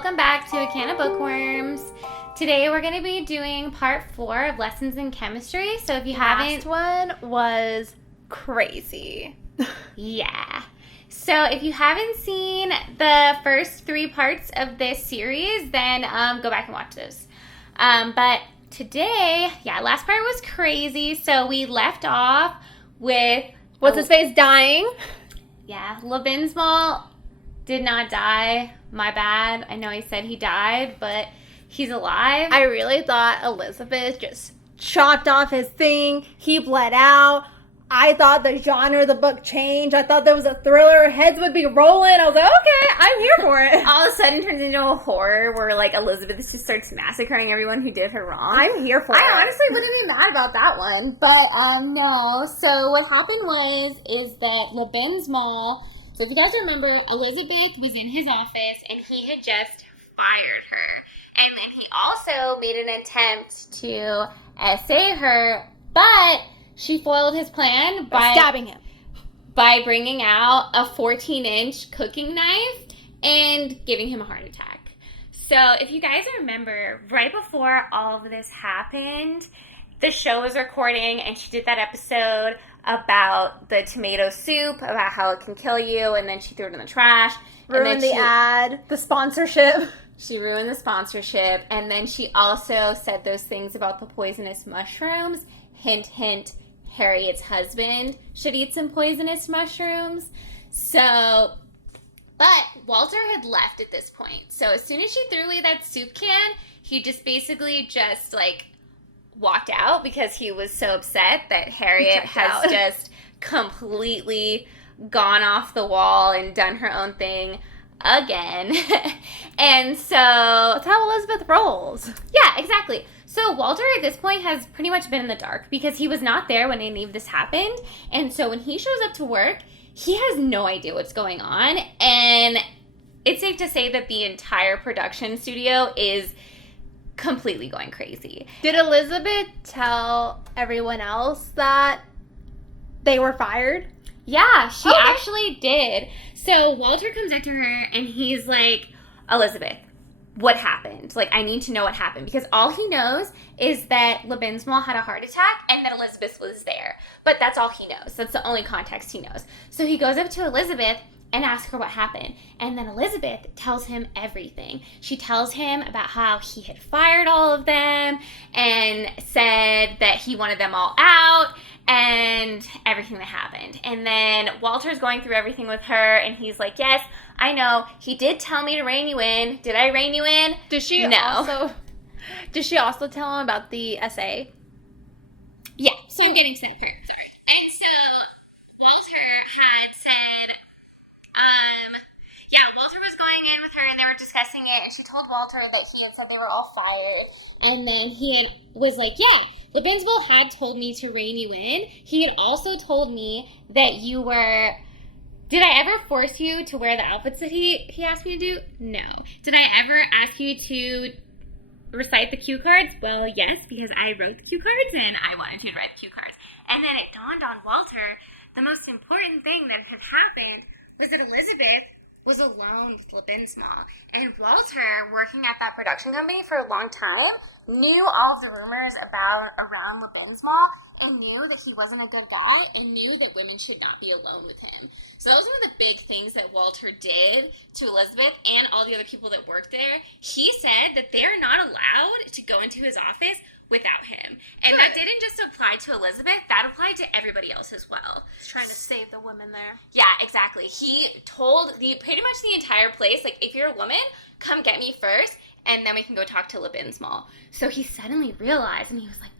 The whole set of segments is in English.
welcome back to A Can of Bookworms. Today we're going to be doing part 4 of Lessons in Chemistry. So if you haven't... Last one was crazy. Yeah. So if you haven't seen the first 3 parts of this series, then go back and watch those. But today, last part was crazy. So we left off with... What's-his-face dying? Yeah, Lebinsmal did not die. My bad. I know he said he died, but he's alive. I really thought Elizabeth just chopped off his thing. He bled out. I thought the genre of the book changed. I thought there was a thriller. Heads would be rolling. I was like, okay, I'm here for it. All of a sudden turns into a horror where, like, Elizabeth just starts massacring everyone who did her wrong. I'm here for it. I honestly wouldn't be mad about that one. But, no. So what happened is that Lebinsmal... So if you guys remember, Elizabeth was in his office and he had just fired her. And then he also made an attempt to essay her, but she foiled his plan by stabbing him. By bringing out a 14-inch cooking knife and giving him a heart attack. So if you guys remember, right before all of this happened, the show was recording and she did that episode about the tomato soup, about how it can kill you, and then she threw it in the trash. Ruined the ad, the sponsorship. She ruined the sponsorship, and then she also said those things about the poisonous mushrooms. Hint, hint, Harriet's husband should eat some poisonous mushrooms. So, but Walter had left at this point. So as soon as she threw away that soup can, he just basically just, like, walked out because he was so upset that Harriet has just completely gone off the wall and done her own thing again. And so that's how Elizabeth rolls. Yeah, exactly. So Walter at this point has pretty much been in the dark because he was not there when any of this happened. And so when he shows up to work, he has no idea what's going on. And it's safe to say that the entire production studio is completely going crazy. Did Elizabeth tell everyone else that they were fired? Yeah, she actually did. So Walter comes up to her and he's like, Elizabeth, what happened? Like, I need to know what happened. Because all he knows is that Lebinsmal had a heart attack and that Elizabeth was there. But that's all he knows. That's the only context he knows. So he goes up to Elizabeth and asks her what happened. And then Elizabeth tells him everything. She tells him about how he had fired all of them and said that he wanted them all out and everything that happened. And then Walter's going through everything with her and he's like, yes, I know. He did tell me to rein you in. Did I rein you in? Did she also tell him about the essay? Yeah. So I'm getting sent through. Sorry. And so Walter had said... Walter was going in with her and they were discussing it and she told Walter that he had said they were all fired. And then he was like, yeah, Lebinsmal had told me to rein you in. He had also told me that you were... Did I ever force you to wear the outfits that he asked me to do? No. Did I ever ask you to recite the cue cards? Well, yes, because I wrote the cue cards and I wanted you to write the cue cards. And then it dawned on Walter, the most important thing that had happened was that Elizabeth was alone with Lebinsmal. And Walter, working at that production company for a long time, knew all of the rumors around Lebinsmal and knew that he wasn't a good guy and knew that women should not be alone with him. So that was one of the big things that Walter did to Elizabeth and all the other people that worked there. He said that they're not allowed to go into his office without him. And that didn't just apply to Elizabeth, that applied to everybody else as well. He's trying to save the women there. Yeah, exactly. He told pretty much the entire place, like, if you're a woman, come get me first, and then we can go talk to Lebinsmal. So he suddenly realized, and he was like,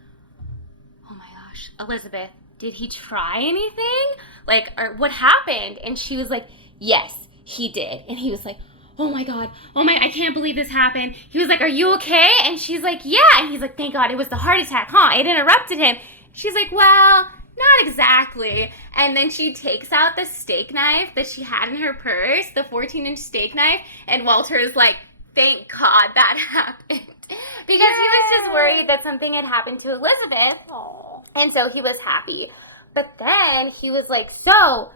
oh my gosh, Elizabeth, did he try anything? Like, or what happened? And she was like, yes, he did. And he was like, oh my God, I can't believe this happened. He was like, are you okay? And she's like, yeah. And he's like, thank God, it was the heart attack, huh? It interrupted him. She's like, well, not exactly. And then she takes out the steak knife that she had in her purse, the 14-inch steak knife, and Walter's like, thank God that happened. Because he was just worried that something had happened to Elizabeth. Aww. And so he was happy. But then he was like, so...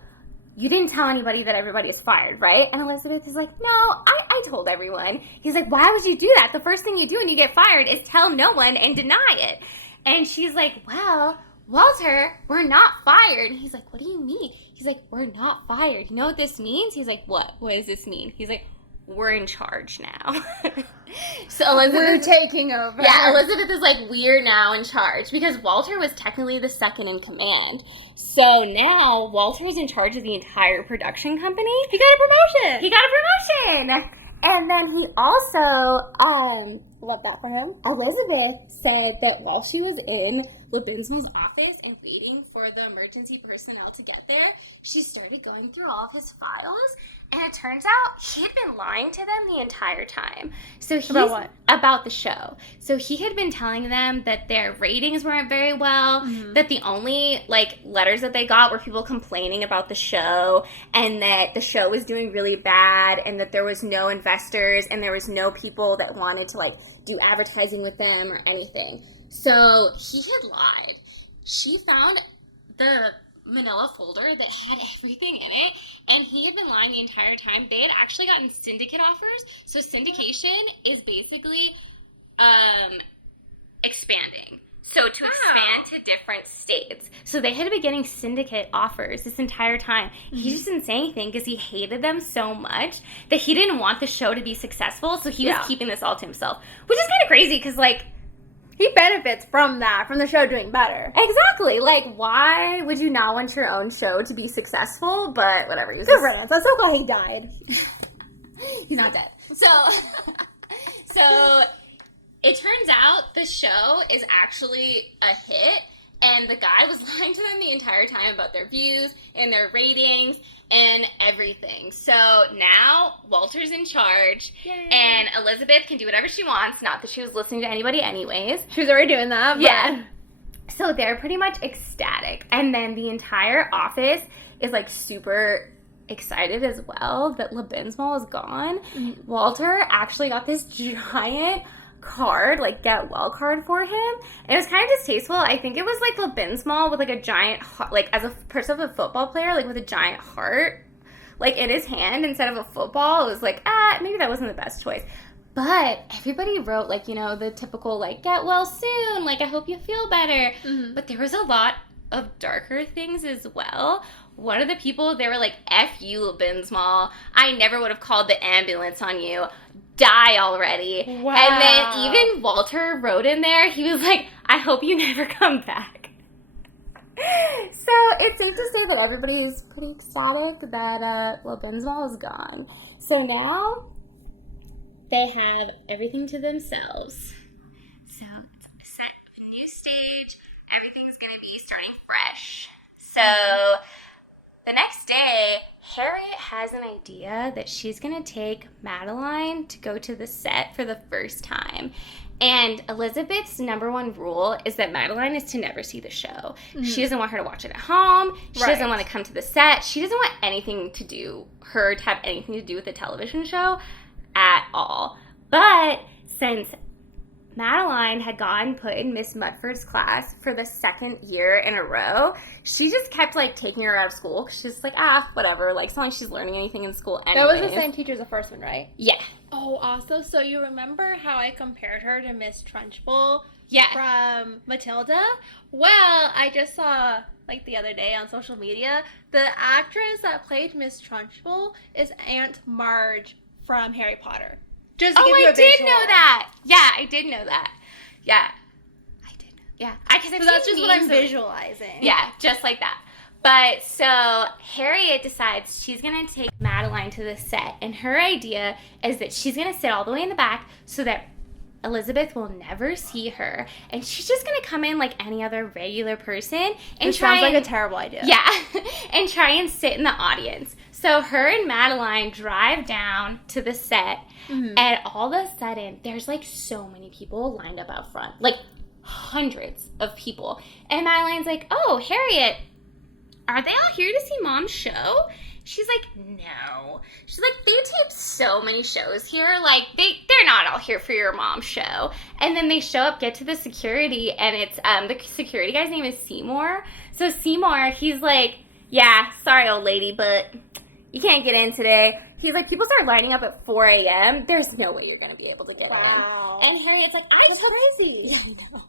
you didn't tell anybody that everybody is fired, right? And Elizabeth is like, no, I told everyone. He's like, why would you do that? The first thing you do when you get fired is tell no one and deny it. And she's like, well, Walter, we're not fired. And he's like, what do you mean? He's like, we're not fired. You know what this means? He's like, what? What does this mean? He's like, we're in charge now. So Elizabeth, We're taking over. yeah, Elizabeth is like, we're now in charge, because Walter was technically the second in command. So now Walter is in charge of the entire production company. He got a promotion. He got a promotion. And then he also, Love that for him. Elizabeth said that while she was in Lebinsmill's office and waiting for the emergency personnel to get there, she started going through all of his files, and it turns out he had been lying to them the entire time. So About what? About the show. So he had been telling them that their ratings weren't very well, that the only, like, letters that they got were people complaining about the show, and that the show was doing really bad, and that there was no investors, and there was no people that wanted to, like, do advertising with them or anything. So he had lied. She found the manila folder that had everything in it, and he had been lying the entire time. They had actually gotten syndicate offers. So syndication is basically expanding. So to expand to different states. So they had been getting syndicate offers this entire time. He just didn't say anything because he hated them so much that he didn't want the show to be successful. So he was keeping this all to himself, which is kind of crazy because, like, He benefits from that, from the show doing better. exactly. Like, why would you not want your own show to be successful? But whatever. He was Good riddance. I'm so glad he died. He's not dead. So it turns out the show is actually a hit, and the guy was lying to them the entire time about their views and their ratings and everything. So now Walter's in charge, and Elizabeth can do whatever she wants. Not that she was listening to anybody anyways. She was already doing that. But Yeah. So they're pretty much ecstatic. And then the entire office is, like, super excited as well that Lebinsmall is gone. Walter actually got this giant card, like, get well card for him. And it was kind of distasteful. I think it was, like, Lebinsmall with, like, a giant heart, like, as a person of a football player, like, with a giant heart, like, in his hand instead of a football. It was like, maybe that wasn't the best choice. But everybody wrote, like, you know, the typical, like, get well soon, like, I hope you feel better. But there was a lot of darker things as well. One of the people, they were like, F you, Lebinsmall. I never would have called the ambulance on you. Die already. Wow. And then even Walter wrote in there, he was like, I hope you never come back. So it's safe to say that everybody is pretty ecstatic that Lebinsmall is gone. So now they have everything to themselves. So it's a set of a new stage. Everything's going to be starting fresh. So the next day, Harriet has an idea that she's going to take Madeline to go to the set for the first time. And Elizabeth's number one rule is that Madeline is to never see the show. She doesn't want her to watch it at home. She doesn't want to come to the set. She doesn't want anything to do, her to have anything to do with the television show at all. But since Madeline had gotten put in Miss Mudford's class for the second year in a row, she just kept, like, taking her out of school. She's just like, whatever. Like, it's not like she's learning anything in school anyway. That was the same teacher as the first one, right? Yeah. Oh, also, so you remember how I compared her to Miss Trunchbull Yeah. from Matilda? Well, I just saw, like, the other day on social media, the actress that played Miss Trunchbull is Aunt Marge from Harry Potter. Just to give you a I did visual. know that. Yeah, I did know that. Yeah. I did know. Yeah. So that's just what I'm visualizing. Yeah, just like that. But so Harriet decides she's going to take Madeline to the set. And her idea is that she's going to sit all the way in the back so that Elizabeth will never see her. And she's just going to come in like any other regular person. And Which sounds like a terrible idea. Yeah. And try and sit in the audience. So her and Madeline drive down to the set. And all of a sudden, there's, like, so many people lined up out front. Like, hundreds of people. And Madeline's like, oh, Harriet, are they all here to see Mom's show? She's like, no. She's like, they tape so many shows here. Like, they're not all here for your mom's show. And then they show up, get to the security, and it's, the security guy's name is Seymour. So Seymour, he's like, yeah, sorry, old lady, but you can't get in today. He's like, people start lining up at 4 a.m. There's no way you're going to be able to get in. And Harriet's like, That's crazy. Yeah, I know.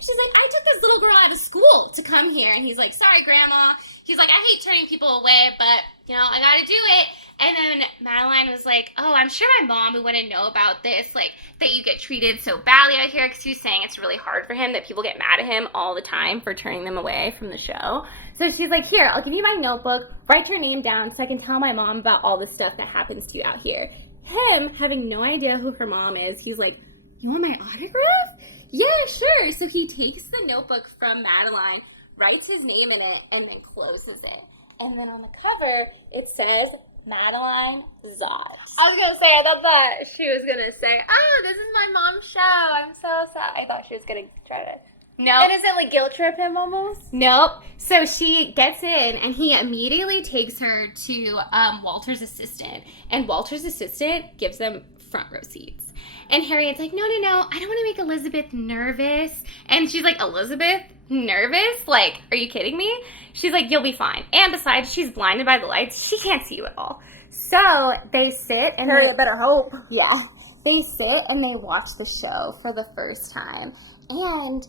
She's like, I took this little girl out of school to come here. And he's like, sorry, Grandma. He's like, I hate turning people away, but, I got to do it. And then Madeline was like, oh, I'm sure my mom wouldn't know about this, like, that you get treated so badly out here, because he was saying it's really hard for him, that people get mad at him all the time for turning them away from the show. So she's like, here, I'll give you my notebook, write your name down so I can tell my mom about all the stuff that happens to you out here. Him, having no idea who her mom is, he's like, you want my autograph? Yeah, sure. So he takes the notebook from Madeline, writes his name in it, and then closes it. And then on the cover, it says Madeline Zott. I was going to say, I thought that she was going to say, oh, this is my mom's show. I'm so sad. I thought she was going to try to No. Innocently guilt trip him almost? Nope. So she gets in, and he immediately takes her to Walter's assistant. And Walter's assistant gives them front row seats. And Harriet's like, no, I don't want to make Elizabeth nervous. And she's like, Elizabeth? Nervous? Like, are you kidding me? She's like, you'll be fine. And besides, she's blinded by the lights. She can't see you at all. So they sit and Harriet better hope. Yeah. They sit and they watch the show for the first time. And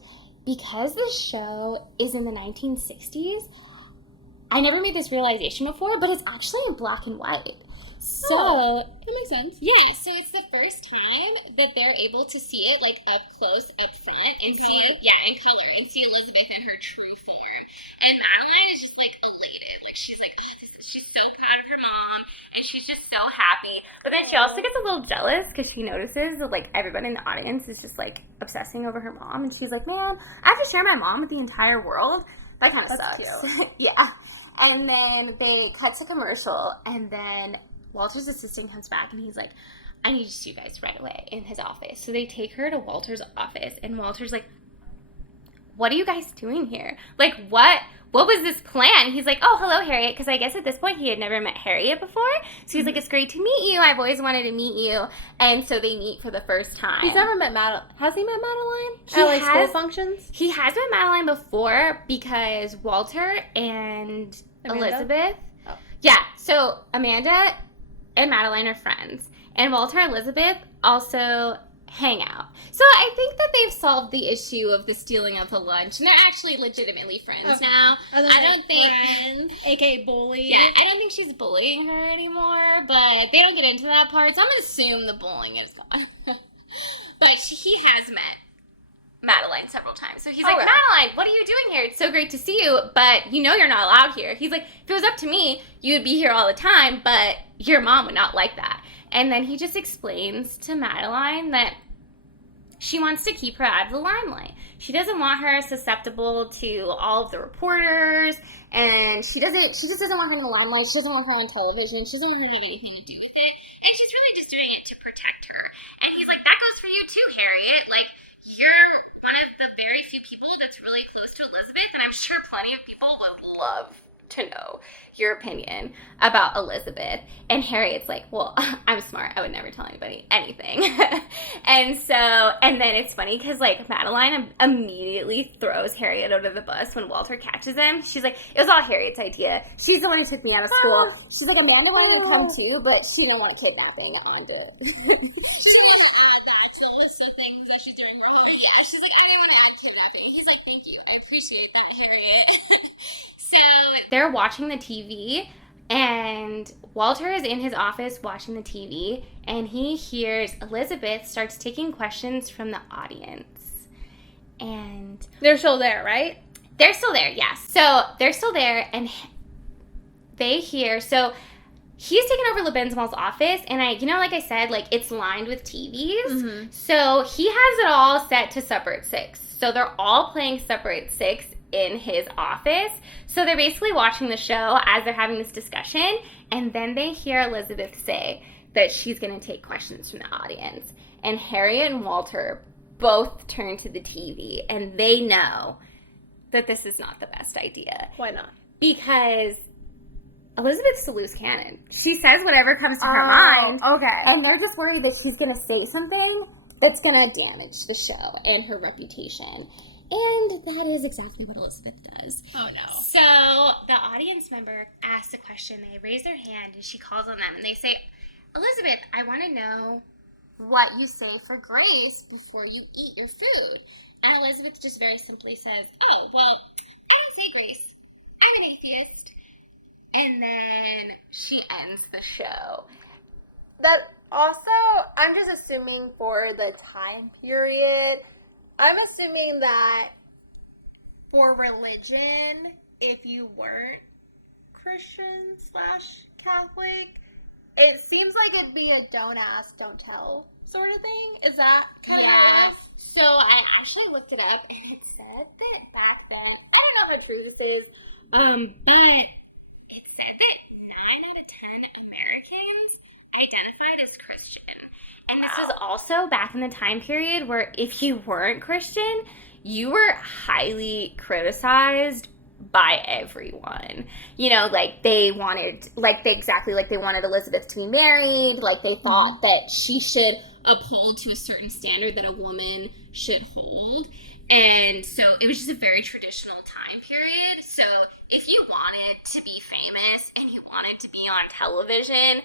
because the show is in the 1960s, I never made this realization before, but it's actually in black and white. So, That makes sense. yeah, so it's the first time that they're able to see it, like, up close, up front, and see it, in color, and see Elizabeth in her true form. And Madeline is just, like, elated. Like, she's like, she's so proud of her mom, and she's just so happy. But then she also gets a little jealous, because she notices that, like, everybody in the audience is just, like, obsessing over her mom, and she's like, man, I have to share my mom with the entire world? That kind of sucks. Cute. Yeah. And then they cut to commercial, and then Walter's assistant comes back, and he's like, I need to see you guys right away in his office. So they take her to Walter's office, and Walter's like, what are you guys doing here? Like, what was this plan? He's like, oh, hello, Harriet, because I guess at this point he had never met Harriet before. So he's like, it's great to meet you. I've always wanted to meet you. And so they meet for the first time. He's never met Madeline. Has he met Madeline? He At like school has- functions? He has met Madeline before because Walter and Amanda? Elizabeth. Oh. Yeah, so Amanda and Madeline are friends. And Walter and Elizabeth also hang out. So I think that they've solved the issue of the stealing of the lunch. And they're actually legitimately friends now. I don't think... Friends, aka bully. Yeah, I don't think she's bullying her anymore, but they don't get into that part, so I'm going to assume the bullying is gone. But he has met Madeline several times. So he's like, Madeline, what are you doing here? It's so great to see you, but you're not allowed here. He's like, if it was up to me, you would be here all the time, but your mom would not like that. And then he just explains to Madeline that she wants to keep her out of the limelight. She doesn't want her susceptible to all of the reporters, and she just doesn't want her in the limelight. She doesn't want her on television. She doesn't want her to have anything to do with it. And she's really just doing it to protect her. And he's like, that goes for you too, Harriet. Like, you're one of the very few people that's really close to Elizabeth, and I'm sure plenty of people would love to know your opinion about Elizabeth. And Harriet's like, well, I'm smart. I would never tell anybody anything. And then it's funny because, like, Madeline immediately throws Harriet under the bus when Walter catches him. She's like, it was all Harriet's idea. She's the one who took me out of school. She's like, Amanda wanted to come too, but she didn't want kidnapping onto... She doesn't want to add that to the list of things that she's doing wrong. Yeah, she's like, I didn't want to add kidnapping. He's like, thank you. I appreciate that, Harriet. So they're watching the TV, and Walter is in his office watching the TV, and he hears Elizabeth starts taking questions from the audience. And They're still there, right? they're still there, yes. So they're still there, and they hear, so he's taken over LeBenzmal's office, and like I said, like, it's lined with TVs. Mm-hmm. So he has it all set to Supper at 6. So they're all playing Supper at 6 in his office. So they're basically watching the show as they're having this discussion, and then they hear Elizabeth say that she's going to take questions from the audience. And Harriet and Walter both turn to the TV, and they know that this is not the best idea. Why not? Because Elizabeth's a loose cannon. She says whatever comes to her mind. Okay. And they're just worried that she's going to say something that's going to damage the show and her reputation. And that is exactly what Elizabeth does. Oh no. So the audience audience member asks a question. They raise their hand, and she calls on them, and they say, Elizabeth, I want to know what you say for grace before you eat your food. And Elizabeth just very simply says, oh, well, I don't say grace. I'm an atheist. And then she ends the show. That also, I'm just assuming for the time period, I'm assuming that for religion, if you weren't Christian / Catholic, it seems like it'd be a don't ask, don't tell sort of thing. Is that kind of how it is? So I actually looked it up, and it said that back then, I don't know how true this is, but it said that 9 out of 10 Americans identified as Christian. And this was also back in the time period where if you weren't Christian, you were highly criticized by everyone. You know, like they wanted Elizabeth to be married, like they thought that she should uphold to a certain standard that a woman should hold. And so it was just a very traditional time period. So if you wanted to be famous and you wanted to be on television,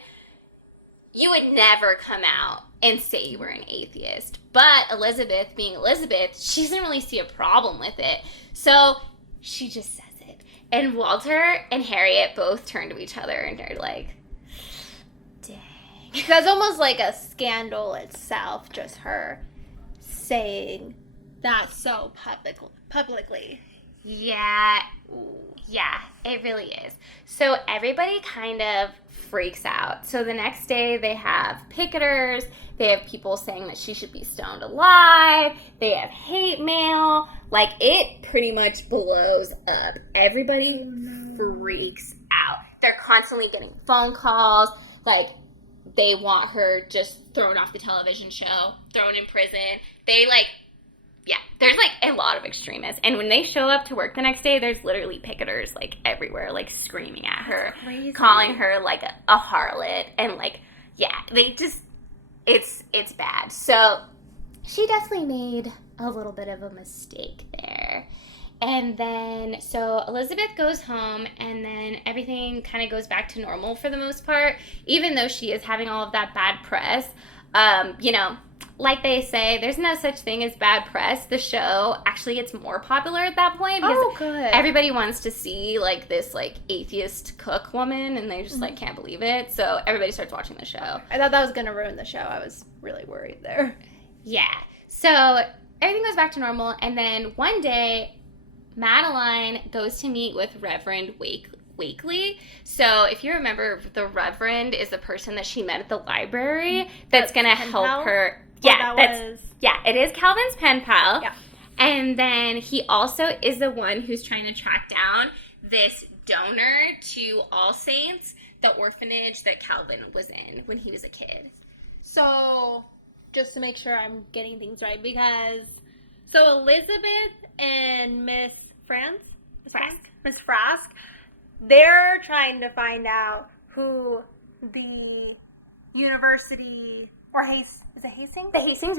you would never come out and say you were an atheist. But Elizabeth, being Elizabeth, she doesn't really see a problem with it. So she just says it. And Walter and Harriet both turn to each other and they're like, dang. That's almost like a scandal itself, just her saying that so publicly. Yeah, it really is. So everybody kind of freaks out. So the next day they have picketers, they have people saying that she should be stoned alive, they have hate mail, like it pretty much blows up. Everybody freaks out. They're constantly getting phone calls, like they want her just thrown off the television show, thrown in prison. There's like a lot of extremists. And when they show up to work the next day, there's literally picketers like everywhere, like screaming at her, calling her like a harlot. And like, they just, it's bad. So she definitely made a little bit of a mistake there. And then, so Elizabeth goes home and then everything kind of goes back to normal for the most part, even though she is having all of that bad press. Like they say, there's no such thing as bad press. The show actually gets more popular at that point because everybody wants to see like this like atheist cook woman and they just like can't believe it. So everybody starts watching the show. I thought that was going to ruin the show. I was really worried there. Yeah. So everything goes back to normal and then one day Madeline goes to meet with Reverend Wakely. So if you remember, the Reverend is the person that she met at the library that's going to help her. It is Calvin's pen pal. Yeah. And then he also is the one who's trying to track down this donor to All Saints, the orphanage that Calvin was in when he was a kid. So, just to make sure I'm getting things right, so Elizabeth and Miss Frask, they're trying to find out who the university, or is it Hastings? The Hastings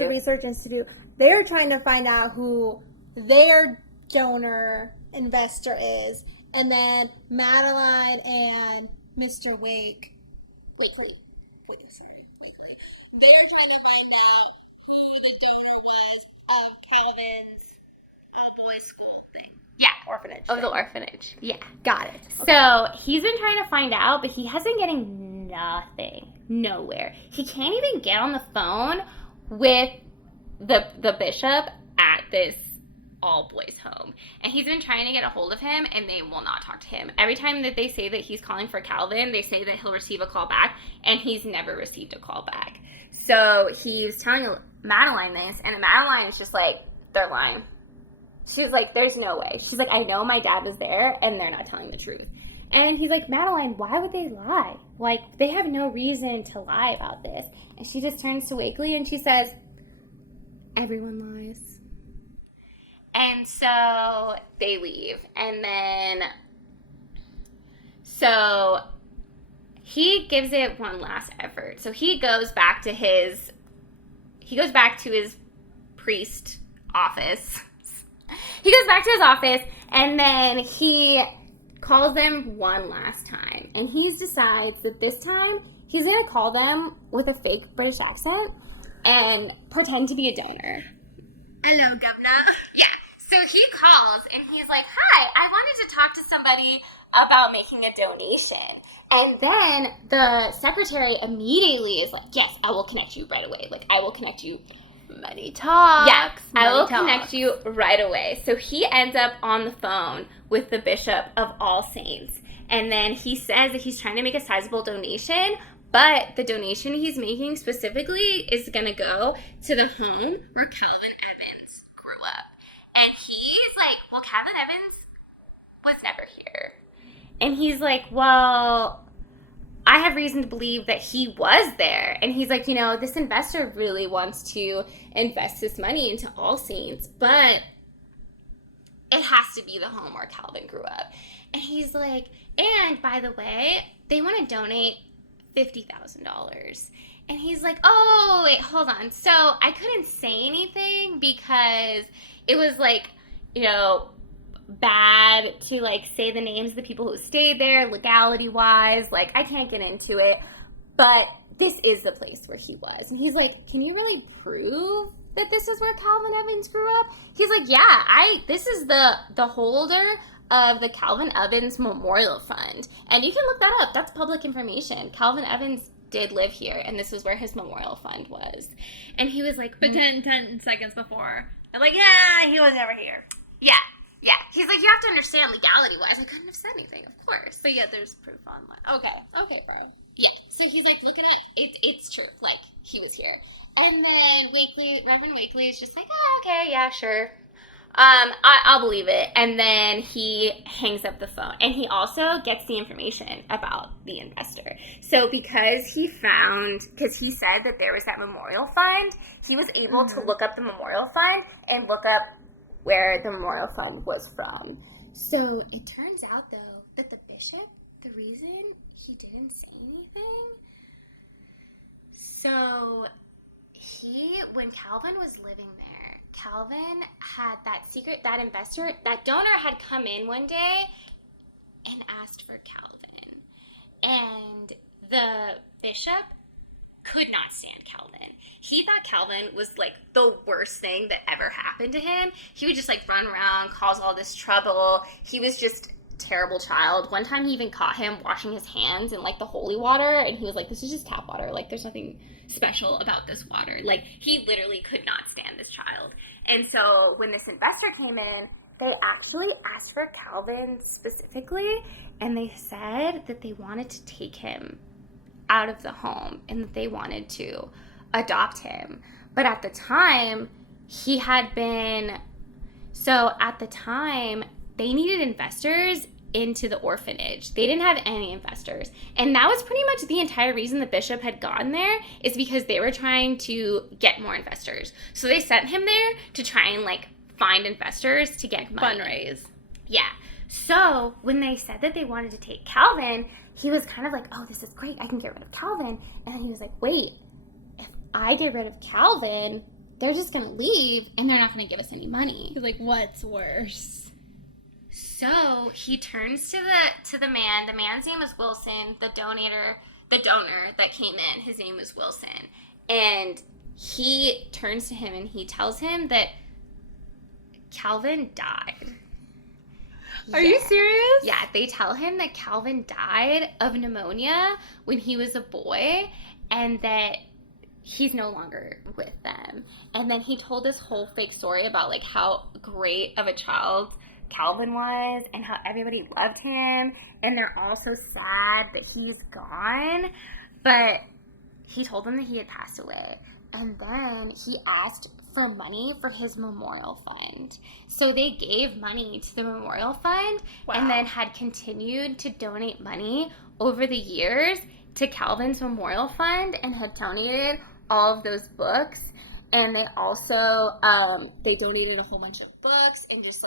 Research Institute. They're trying to find out who their donor investor is. And then Madeline and Mr. Wakely. They're trying to find out who the donor was of Calvin's boys' school thing. Yeah. Orphanage. Of the orphanage. Yeah. Got it. Okay. So he's been trying to find out, but he has been getting nothing. Nowhere. He can't even get on the phone with the bishop at this all-boys home. And he's been trying to get a hold of him, and they will not talk to him. Every time that they say that he's calling for Calvin, they say that he'll receive a call back, and he's never received a call back. So he's telling Madeline this, and Madeline is just like, they're lying. She's like, there's no way. She's like, I know my dad was there, and they're not telling the truth. And he's like, Madeline, why would they lie? Like, they have no reason to lie about this. And she just turns to Wakely, and she says, everyone lies. And so they leave. And then, so he gives it one last effort. So he goes back to his priest office. He goes back to his office, and then he calls them one last time, and he decides that this time he's going to call them with a fake British accent and pretend to be a donor. Hello, Governor. Yeah. So he calls and he's like, hi, I wanted to talk to somebody about making a donation. And then the secretary immediately is like, yes, I will connect you right away. Like, I will connect you. Money talks. Yeah, I will talks. connect you right away. So he ends up on the phone with the Bishop of All Saints. And then he says that he's trying to make a sizable donation, but the donation he's making specifically is going to go to the home where Calvin Evans grew up. And he's like, well, Calvin Evans was never here. And he's like, well, I have reason to believe that he was there. And he's like, this investor really wants to invest this money into All Saints, but it has to be the home where Calvin grew up. And he's like, and by the way, they want to donate $50,000. And he's like, oh, wait, hold on. So I couldn't say anything because it was like, bad to say the names of the people who stayed there legality wise. I can't get into it, but this is the place where he was. And he's like, can you really prove that this is where Calvin Evans grew up? He's like, yeah, this is the holder of the Calvin Evans Memorial Fund, and you can look that up. That's public information. Calvin Evans did live here, and this is where his memorial fund was. And he was like, but 10 seconds before, I'm like, yeah, he was never here. Yeah. He's like, you have to understand legality-wise. I couldn't have said anything, of course. But yet there's proof online. Okay, bro. Yeah. So he's like, look it up. It's true. He was here. And then Reverend Wakely is just like, okay, yeah, sure. I'll believe it. And then he hangs up the phone. And he also gets the information about the investor. So because he said that there was that memorial fund, he was able to look up the memorial fund and look up where the memorial fund was from. So it turns out, though, that the bishop, the reason he didn't say anything, so when Calvin was living there, Calvin had that investor, that donor had come in one day and asked for Calvin. And the bishop could not stand Calvin. He thought Calvin was the worst thing that ever happened to him. He would just run around, cause all this trouble. He was just a terrible child. One time he even caught him washing his hands in the holy water, and he was like, this is just tap water. There's nothing special about this water. He literally could not stand this child. And so when this investor came in, they actually asked for Calvin specifically, and they said that they wanted to take him out of the home and that they wanted to adopt him. But at the time, they needed investors into the orphanage. They didn't have any investors. And that was pretty much the entire reason the bishop had gone there, is because they were trying to get more investors. So they sent him there to try and find investors to get money. Fundraise. Yeah. So when they said that they wanted to take Calvin, he was kind of like, oh, this is great. I can get rid of Calvin. And then he was like, wait, if I get rid of Calvin, they're just going to leave and they're not going to give us any money. He's like, what's worse? So he turns to the man. The man's name is Wilson. The donor that came in, his name was Wilson. And he turns to him and he tells him that Calvin died. Are you serious? Yeah, they tell him that Calvin died of pneumonia when he was a boy and that he's no longer with them. And then he told this whole fake story about how great of a child Calvin was and how everybody loved him, and they're all so sad that he's gone. But he told them that he had passed away. And then he asked for money for his memorial fund. So they gave money to the memorial fund. Wow. And then had continued to donate money over the years to Calvin's memorial fund and had donated all of those books. And they also, they donated a whole bunch of books and just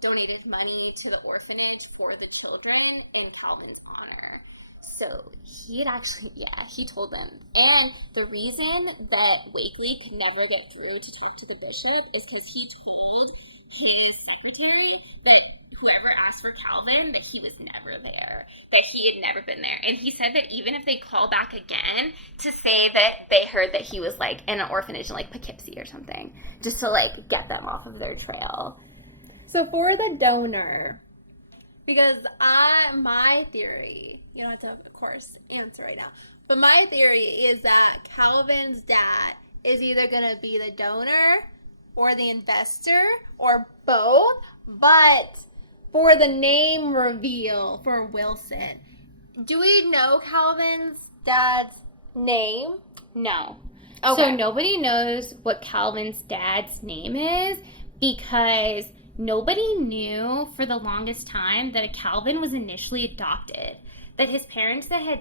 donated money to the orphanage for the children in Calvin's honor. So he told them. And the reason that Wakely could never get through to talk to the bishop is because he told his secretary that whoever asked for Calvin, that he was never there, that he had never been there. And he said that even if they call back again to say that they heard that he was like in an orphanage in like Poughkeepsie or something, just to like get them off of their trail. So for the donor, Because my theory, you don't have to, of course, answer right now, but my theory is that Calvin's dad is either going to be the donor or the investor or both, but for the name reveal for Wilson, do we know Calvin's dad's name? No. Okay. So nobody knows what Calvin's dad's name is because nobody knew for the longest time that a Calvin was initially adopted. That his parents that had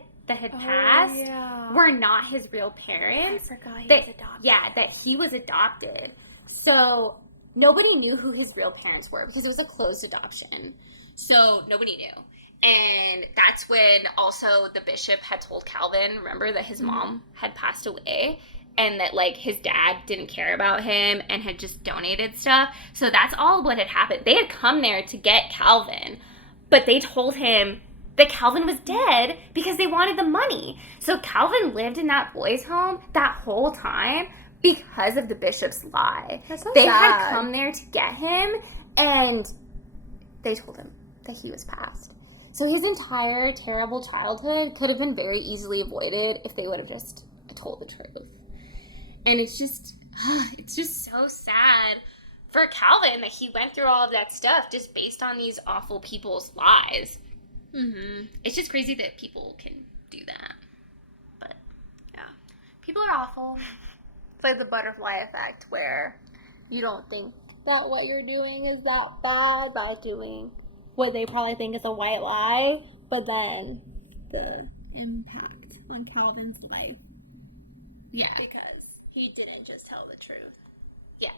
passed were not his real parents. I forgot he That- was adopted. Yeah, that he was adopted. So nobody knew who his real parents were because it was a closed adoption. So nobody knew. And that's when also the bishop had told Calvin, remember, that his mom had passed away and that like his dad didn't care about him and had just donated stuff. So that's all what had happened. They had come there to get Calvin, but they told him that Calvin was dead because they wanted the money. So Calvin lived in that boys' home that whole time because of the bishop's lie. That's so They sad. had come there to get him and they told him that he was passed. So his entire terrible childhood could have been very easily avoided if they would have just told the truth. And it's just so sad for Calvin that he went through all of that stuff just based on these awful people's lies. Mm-hmm. It's just crazy that people can do that. But, Yeah. people are awful. It's like the butterfly effect where you don't think that what you're doing is that bad by doing what they probably think is a white lie, but then the impact on Calvin's life Yeah. because he didn't just tell the truth. Yeah.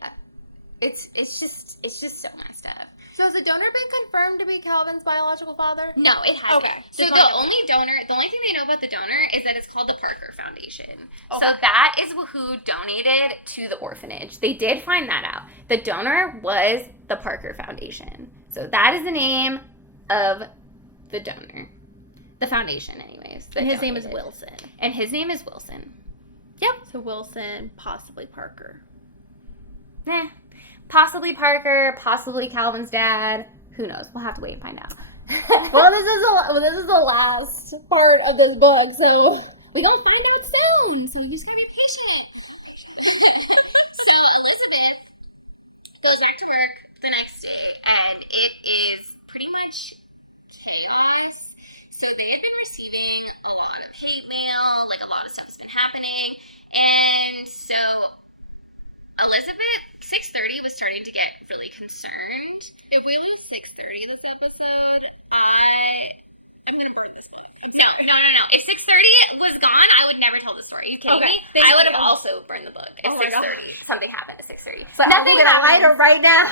It's just so messed up. So has the donor been confirmed to be Calvin's biological father? No, it hasn't. Okay. So Just the wanted only thing they know about the donor is that it's called the Parker Foundation. Okay. So that is who donated to the orphanage. They did find that out. The donor was the Parker Foundation. So that is the name of the donor. The foundation, anyways. that And his name is donated. Wilson. And his name is Wilson. So Wilson, possibly Parker. Possibly Parker, possibly Calvin's dad. Who knows? We'll have to wait and find out. Well, this is the last part of this book, so we're gonna find out soon. So you just gotta be patient. So Elizabeth goes back to work the next day, and it is pretty much chaos. So they had been receiving a lot of hate mail, like a lot of stuff's been happening, and so Elizabeth, 6:30, was starting to get really concerned. If we lose 6:30 this episode, I'm gonna burn this book. No. If 6:30 was gone, I would never tell the story. Are you kidding Okay, me? thank I would have you. also burned the book at Oh my 6:30. Something happened at 6:30. but Nothing I'm gonna light happens. her right now.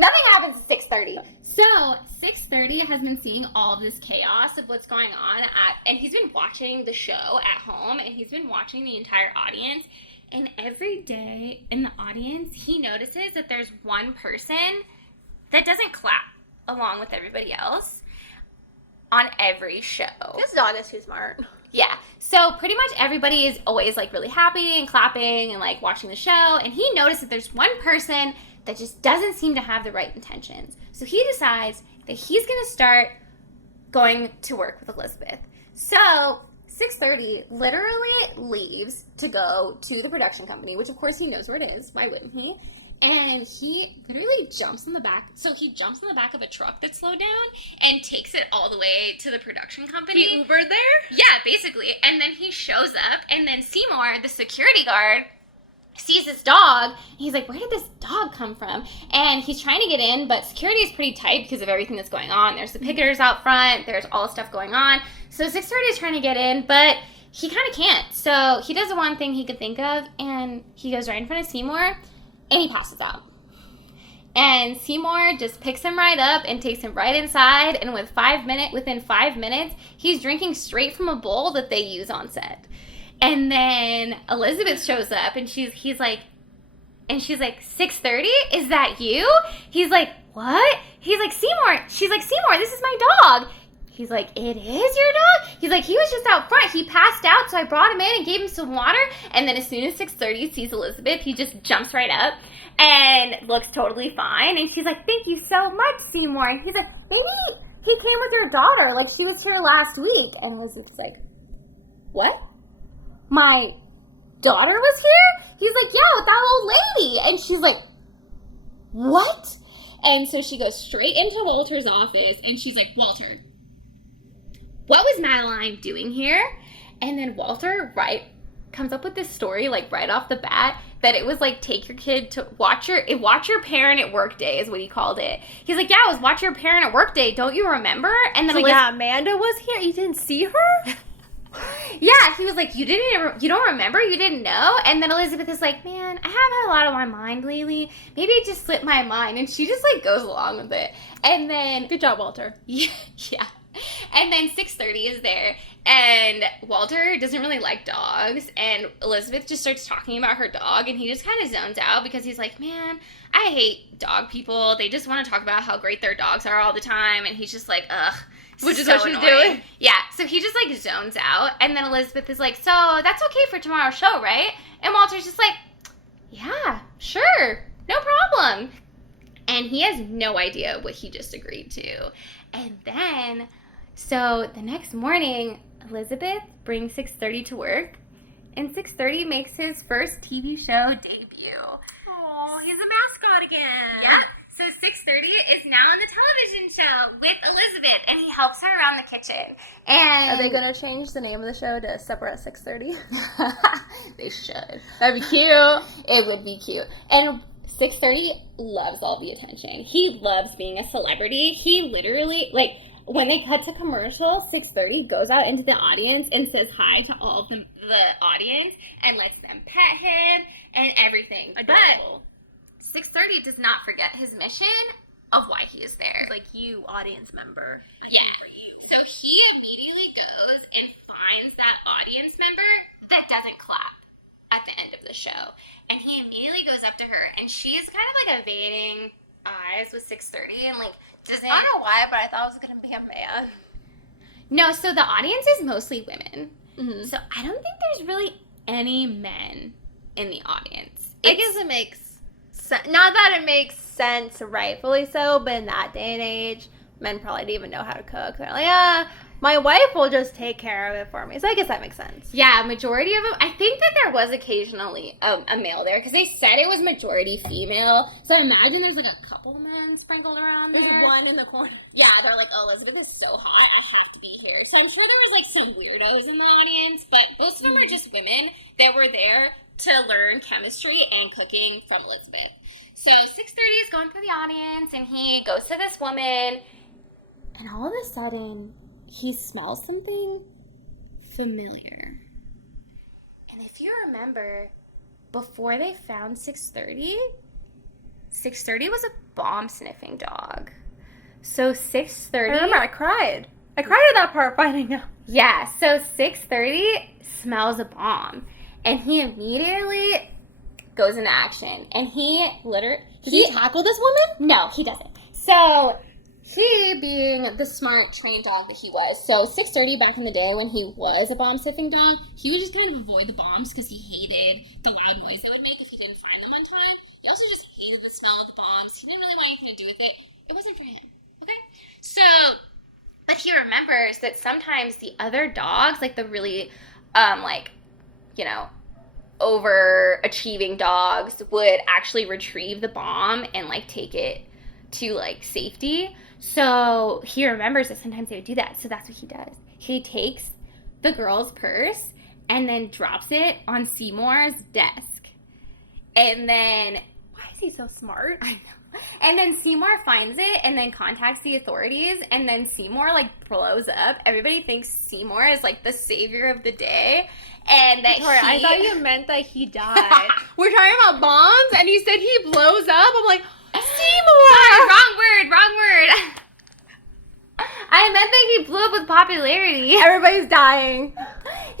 Nothing happens at 6:30. So 6:30 has been seeing all of this chaos of what's going on and he's been watching the show at home, and he's been watching the entire audience. And every day in the audience, he notices that there's one person that doesn't clap along with everybody else on every show. This dog is too smart. Yeah. So pretty much everybody is always like really happy and clapping and like watching the show. And he noticed that there's one person that just doesn't seem to have the right intentions. So he decides that he's going to start going to work with Elizabeth. So 6:30 literally leaves to go to the production company, which of course he knows where it is. Why wouldn't he? And he literally jumps in the back. So he jumps in the back of a truck that's slowed down and takes it all the way to the production company. He Ubered there? Yeah, basically. And then he shows up, and then Seymour, the security guard, sees this dog. He's like, where did this dog come from? And he's trying to get in, but security is pretty tight because of everything that's going on. There's the picketers out front. There's all the stuff going on. So 6:30 is trying to get in, but he kind of can't. So he does the one thing he could think of, and he goes right in front of Seymour, and he passes out. And Seymour just picks him right up and takes him right inside, and within 5 minutes, he's drinking straight from a bowl that they use on set. And then Elizabeth shows up, and he's like, And she's like, 6:30? Is that you? He's like, what? He's like, Seymour. She's like, Seymour, this is my dog. He's like, it is your dog? He's like, he was just out front. He passed out, so I brought him in and gave him some water. And then as soon as 6:30 sees Elizabeth, he just jumps right up and looks totally fine. And she's like, thank you so much, Seymour. And he's like, maybe he came with your daughter. Like, she was here last week. And Elizabeth's like, what? My daughter was here? He's like, yeah, with that old lady. And she's like, what? And so she goes straight into Walter's office and she's like, Walter, what was Madeline doing here? And then Walter comes up with this story like right off the bat that it was like, take your kid to watch your parent at work day is what he called it. He's like, yeah, it was watch your parent at work day. Don't you remember? And then So yeah, Amanda was here. You didn't see her? Yeah, he was like, you don't remember? You didn't know? And then Elizabeth is like, man, I have had a lot on my mind lately. Maybe it just slipped my mind. And she just like goes along with it. And then... Good job, Walter. Yeah. And then 6:30 is there. And Walter doesn't really like dogs. And Elizabeth just starts talking about her dog. And he just kind of zones out because he's like, man, I hate dog people. They just want to talk about how great their dogs are all the time. And he's just like, ugh. Which is so what she's annoying. doing. Yeah, so he just, like, zones out. And then Elizabeth is like, so that's okay for tomorrow's show, right? And Walter's just like, yeah, sure, no problem. And he has no idea what he just agreed to. And then, so the next morning, Elizabeth brings 6:30 to work. And 6:30 makes his first TV show debut. Oh, he's a mascot again. Yep. So 6:30 is now on the television show with Elizabeth, and he helps her around the kitchen. And Are they going to change the name of the show to Supper at 6:30? They should. That'd be cute. It would be cute. And 6:30 loves all the attention. He loves being a celebrity. He literally, like, when they cut to commercial, 6:30 goes out into the audience and says hi to all of the audience and lets them pet him and everything. Adorable. But 6:30 does not forget his mission of why he is there. It's like, you, audience member. Yeah. So he immediately goes and finds that audience member that doesn't clap at the end of the show. And he immediately goes up to her, and she's kind of like evading eyes with 6:30 and like doesn't... I don't know why, but I thought it was going to be a man. No, so the audience is mostly women. Mm-hmm. So I don't think there's really any men in the audience. I guess it makes sense. Not that it makes sense, rightfully so, but in that day and age, men probably didn't even know how to cook. They're like, my wife will just take care of it for me. So I guess that makes sense. Yeah, majority of them. I think that there was occasionally a male there because they said it was majority female. So I imagine there's like a couple men sprinkled around there. There's one in the corner. Yeah, they're like, oh, Elizabeth is so hot, I have to be here. So I'm sure there was like some weirdos in the audience, but most of them were just women that were there to learn chemistry and cooking from Elizabeth. So 6:30 is going through the audience, and he goes to this woman, and all of a sudden, he smells something familiar. And if you remember, before they found 6:30 was a bomb-sniffing dog. So 6:30... I remember, I cried. I cried at that part, finding out. Yeah, so 6:30 smells a bomb. And he immediately goes into action. And he literally... Did he tackle this woman? No, he doesn't. So he, being the smart, trained dog that he was, so 6:30 back in the day when he was a bomb-sniffing dog, he would just kind of avoid the bombs because he hated the loud noise they would make if he didn't find them on time. He also just hated the smell of the bombs. He didn't really want anything to do with it. It wasn't for him, okay? So, but he remembers that sometimes the other dogs, like the really, overachieving dogs would actually retrieve the bomb and like take it to like safety. So he remembers that sometimes they would do that. So that's what he does. He takes the girl's purse and then drops it on Seymour's desk. And then, why is he so smart? I know. And then Seymour finds it and then contacts the authorities, and then Seymour like blows up. Everybody thinks Seymour is like the savior of the day, and that Victoria, I thought you meant that he died. We're talking about bombs, and you said he blows up. I'm like, Seymour! Sorry, wrong word. I meant that he blew up with popularity. Everybody's dying.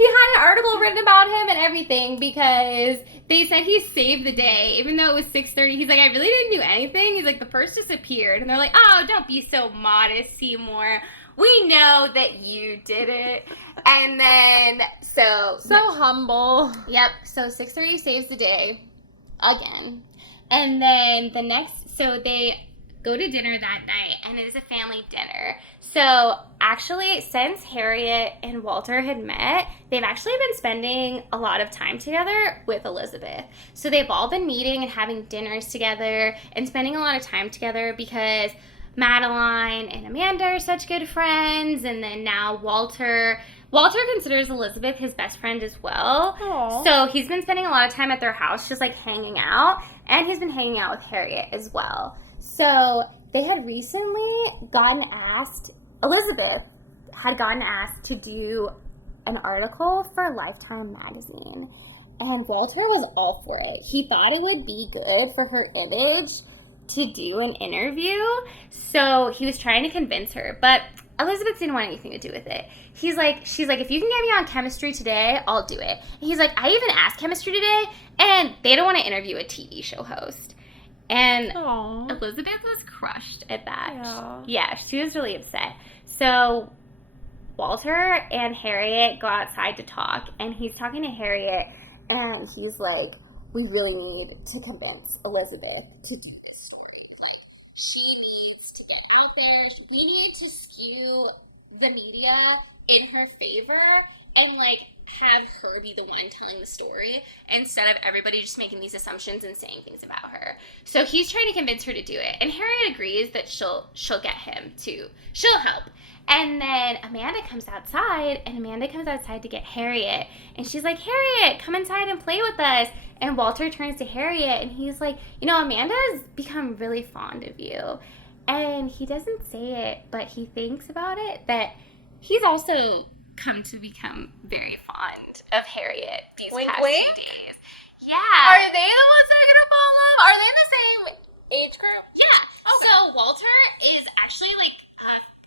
he had an article written about him and everything because they said he saved the day, even though it was 6:30. He's like, I really didn't do anything. He's like, the purse disappeared. And they're like, oh, don't be so modest, Seymour. We know that you did it. And then, so humble. Yep, so 6:30 saves the day again. And then the next, so they go to dinner that night, and it is a family dinner. So actually, since Harriet and Walter had met, they've actually been spending a lot of time together with Elizabeth. So they've all been meeting and having dinners together and spending a lot of time together because Madeline and Amanda are such good friends, and then now Walter considers Elizabeth his best friend as well. Aww. So he's been spending a lot of time at their house just like hanging out, and he's been hanging out with Harriet as well. So they had recently Elizabeth had gotten asked to do an article for Lifetime magazine, and Walter was all for it. He thought it would be good for her image to do an interview, so he was trying to convince her, but Elizabeth didn't want anything to do with it. She's like, if you can get me on Chemistry today, I'll do it. And he's like, I even asked Chemistry today, and they don't want to interview a TV show host. And Aww. Elizabeth was crushed at that. Yeah. Yeah, she was really upset. So Walter and Harriet go outside to talk, and he's talking to Harriet, and he's like, we really need to convince Elizabeth to do this story. She needs to get out there. We need to skew the media in her favor and like have her be the one telling the story instead of everybody just making these assumptions and saying things about her. So he's trying to convince her to do it, and Harriet agrees that she'll get him to, she'll help. And then Amanda comes outside to get Harriet, and she's like, Harriet, come inside and play with us. And Walter turns to Harriet, and he's like, Amanda's become really fond of you. And he doesn't say it, but he thinks about it, that he's also come to become very fond of Harriet these Wink, past wink? few days. Yeah. Are they the ones that are gonna fall in love? Are they in the same age group? Yeah. Okay. So Walter is actually like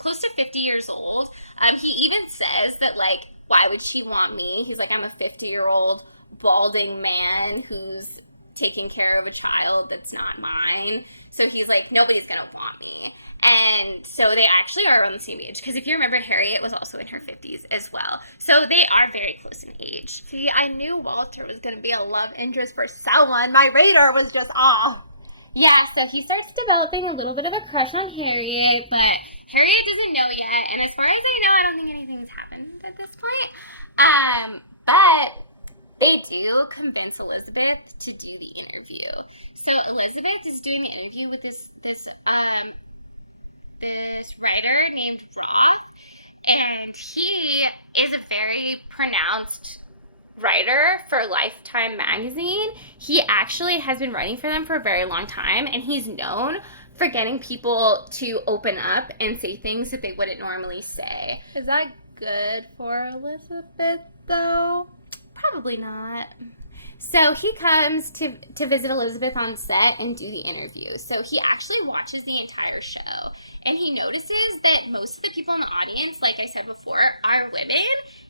close to 50 years old. He even says that like, why would she want me? He's like, I'm a 50-year-old balding man who's taking care of a child that's not mine. So he's like, nobody's gonna want me. And so they actually are around the same age. Because if you remember, Harriet was also in her 50s as well. So they are very close in age. See, I knew Walter was going to be a love interest for someone. My radar was just off. Yeah, so he starts developing a little bit of a crush on Harriet, but Harriet doesn't know yet. And as far as I know, I don't think anything has happened at this point. But they do convince Elizabeth to do the interview. So Elizabeth is doing an interview with this writer named Roth, and he is a very pronounced writer for Lifetime magazine. He actually has been writing for them for a very long time, and he's known for getting people to open up and say things that they wouldn't normally say. Is that good for Elizabeth, though? Probably not. So he comes to visit Elizabeth on set and do the interview. So he actually watches the entire show, and he notices that most of the people in the audience, like I said before, are women,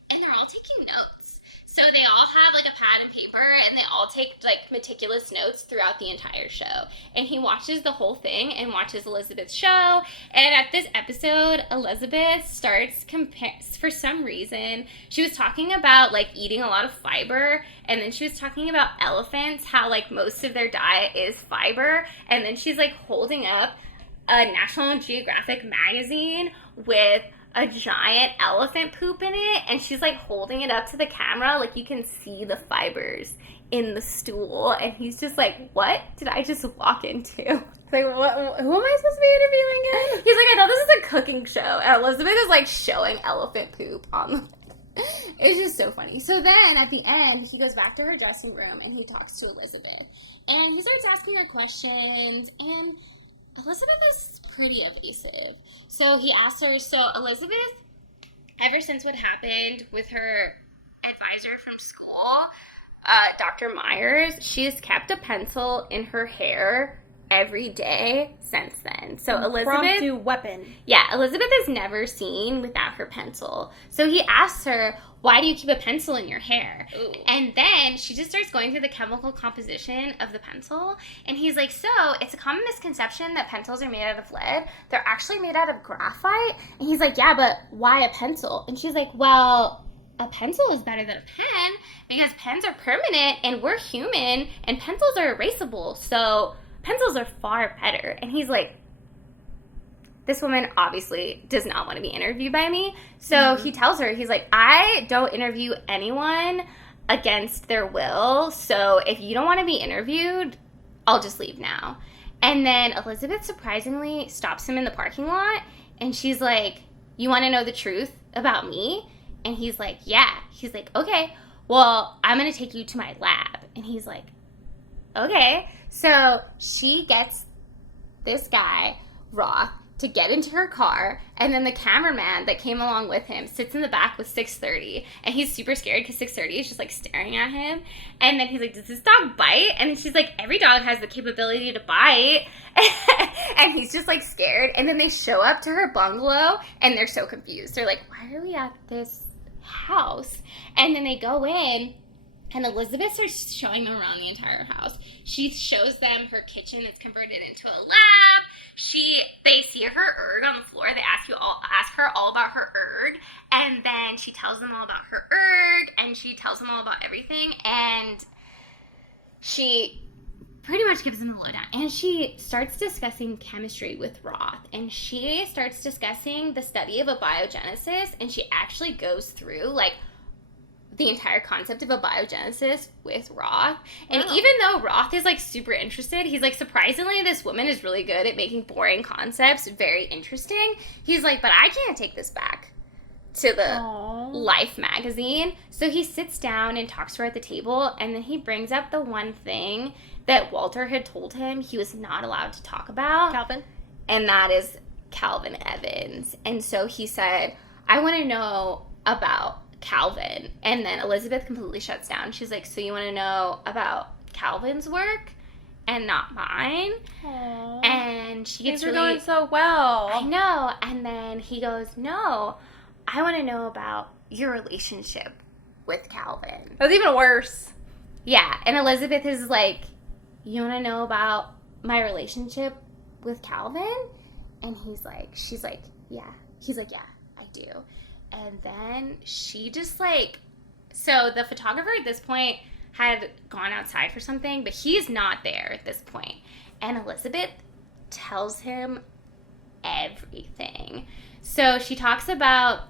and they're all taking notes. So they all have like a pad and paper, and they all take like meticulous notes throughout the entire show. And he watches the whole thing and watches Elizabeth's show. And at this episode, Elizabeth starts for some reason, she was talking about like eating a lot of fiber, and then she was talking about elephants, how like most of their diet is fiber, and then she's like holding up a National Geographic magazine with a giant elephant poop in it, and she's like holding it up to the camera, like you can see the fibers in the stool, and he's just like, what did I just walk into? Like, what? Who am I supposed to be interviewing again? He's like, I thought this is a cooking show, and Elizabeth is like showing elephant poop on the it's just so funny. So then at the end, he goes back to her dressing room and he talks to Elizabeth, and he starts asking her questions, and Elizabeth is pretty evasive. So he asks her, so Elizabeth, ever since what happened with her advisor from school, Dr. Myers, she has kept a pencil in her hair every day since then. So Impromptu weapon. Yeah, Elizabeth is never seen without her pencil. So he asks her, why do you keep a pencil in your hair? Ooh. And then she just starts going through the chemical composition of the pencil. And he's like, so it's a common misconception that pencils are made out of lead. They're actually made out of graphite. And he's like, yeah, but why a pencil? And she's like, well, a pencil is better than a pen because pens are permanent and we're human and pencils are erasable. So pencils are far better. And he's like, this woman obviously does not want to be interviewed by me. So he tells her, he's like, I don't interview anyone against their will. So if you don't want to be interviewed, I'll just leave now. And then Elizabeth surprisingly stops him in the parking lot. And she's like, you want to know the truth about me? And he's like, yeah. He's like, okay, well, I'm going to take you to my lab. And he's like, okay. So she gets this guy, Roth, to get into her car, and then the cameraman that came along with him sits in the back with 630, and he's super scared because 630 is just like staring at him, and then he's like, does this dog bite? And she's like, every dog has the capability to bite. And he's just like scared, and then they show up to her bungalow and they're so confused. They're like, why are we at this house? And then they go in, and Elizabeth starts showing them around the entire house. She shows them her kitchen that's converted into a lab. They see her erg on the floor. They ask her all about her erg, and then she tells them all about her erg, and she tells them all about everything, and she pretty much gives them the lowdown. And she starts discussing chemistry with Roth, and she starts discussing the study of abiogenesis, and she actually goes through like the entire concept of abiogenesis with Roth. And even though Roth is like super interested, he's like, surprisingly, this woman is really good at making boring concepts very interesting. He's like, but I can't take this back to the Life magazine. So he sits down and talks to her at the table, and then he brings up the one thing that Walter had told him he was not allowed to talk about. Calvin. And that is Calvin Evans. And so he said, I want to know about Calvin. And then Elizabeth completely shuts down. She's like, so you want to know about Calvin's work and not mine? Aww. And she gets Things are really going so well. I know. And then he goes, no, I want to know about your relationship with Calvin. That's even worse. Yeah. And Elizabeth is like, you want to know about my relationship with Calvin? And she's like, yeah. He's like, yeah, I do. And then she just like, so the photographer at this point had gone outside for something, but he's not there at this point. And Elizabeth tells him everything. So she talks about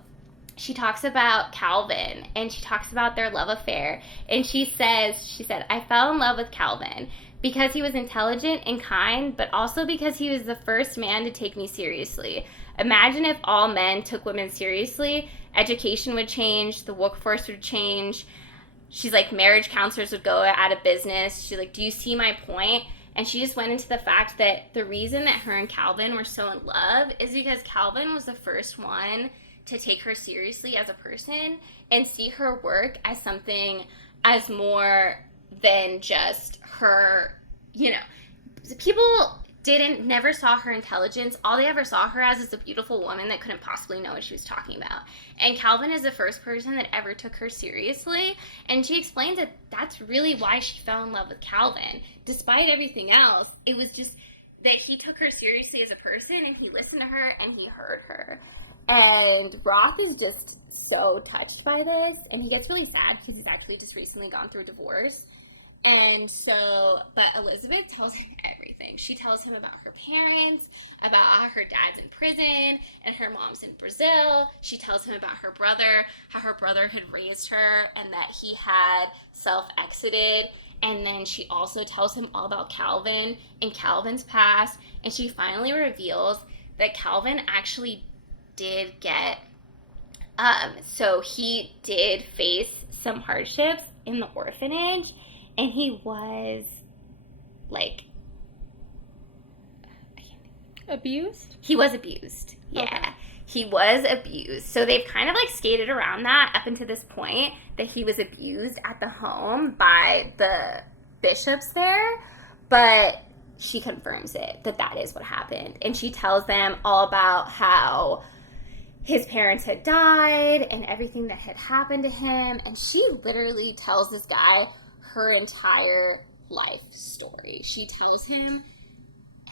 Calvin, and she talks about their love affair. And she said, I fell in love with Calvin because he was intelligent and kind, but also because he was the first man to take me seriously. Imagine if all men took women seriously. Education would change. The workforce would change. She's like, marriage counselors would go out of business. She's like, do you see my point? And she just went into the fact that the reason that her and Calvin were so in love is because Calvin was the first one to take her seriously as a person and see her work as something as more than just her, people never saw her intelligence. All they ever saw her as is a beautiful woman that couldn't possibly know what she was talking about. And Calvin is the first person that ever took her seriously. And she explains that that's really why she fell in love with Calvin. Despite everything else, it was just that he took her seriously as a person, and he listened to her, and he heard her. And Roth is just so touched by this, and he gets really sad because he's actually just recently gone through a divorce. And so, but Elizabeth tells him everything. She tells him about her parents, about how her dad's in prison, and her mom's in Brazil. She tells him about her brother, how her brother had raised her, and that he had self-exited. And then she also tells him all about Calvin and Calvin's past. And she finally reveals that Calvin actually did get, so he did face some hardships in the orphanage. And he was, like, abused? He was abused. Yeah. Okay. He was abused. So they've kind of, like, skated around that up until this point that he was abused at the home by the bishops there. But she confirms that is what happened. And she tells them all about how his parents had died and everything that had happened to him. And she literally tells this guy her entire life story. She tells him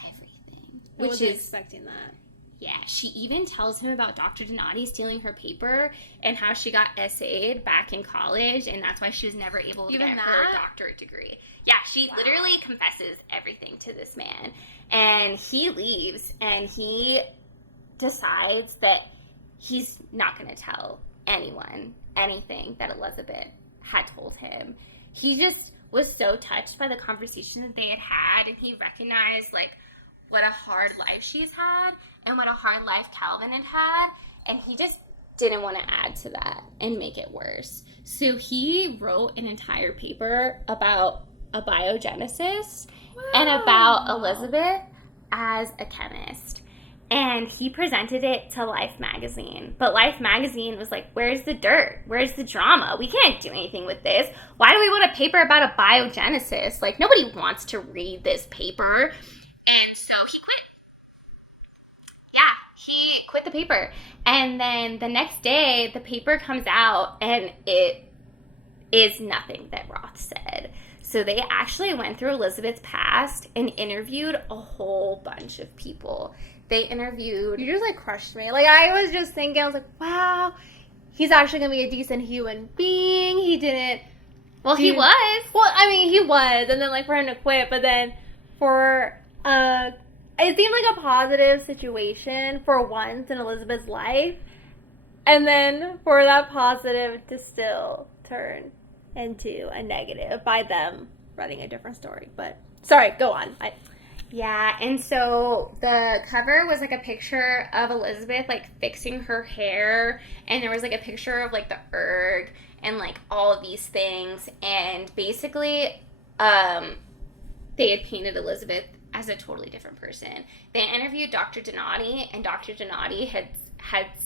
everything. I wasn't expecting that. Yeah, she even tells him about Dr. Donati stealing her paper and how she got SA'd back in college, and that's why she was never able to get her doctorate degree. Yeah, she literally confesses everything to this man. And he leaves, and he decides that he's not going to tell anyone anything that Elizabeth had told him. He just was so touched by the conversation that they had had, and he recognized, like, what a hard life she's had and what a hard life Calvin had had, and he just didn't want to add to that and make it worse. So he wrote an entire paper about abiogenesis and about Elizabeth as a chemist. And he presented it to Life magazine. But Life magazine was like, where's the dirt? Where's the drama? We can't do anything with this. Why do we want a paper about abiogenesis? Like, nobody wants to read this paper. And so he quit. Yeah, he quit the paper. And then the next day, the paper comes out, and it is nothing that Roth said. So they actually went through Elizabeth's past and interviewed a whole bunch of people. They interviewed... You just, like, crushed me. Like, I was just thinking, I was like, wow, he's actually going to be a decent human being. He didn't... Well, he was. Well, I mean, he was. And then, like, for him to quit, but then for... it seemed like a positive situation for once in Elizabeth's life. And then for that positive to still turn into a negative by them writing a different story. But, sorry, go on. Yeah, and so the cover was, like, a picture of Elizabeth, like, fixing her hair, and there was, like, a picture of, like, the erg and, like, all of these things, and basically, they had painted Elizabeth as a totally different person. They interviewed Dr. Donati, and Dr. Donati had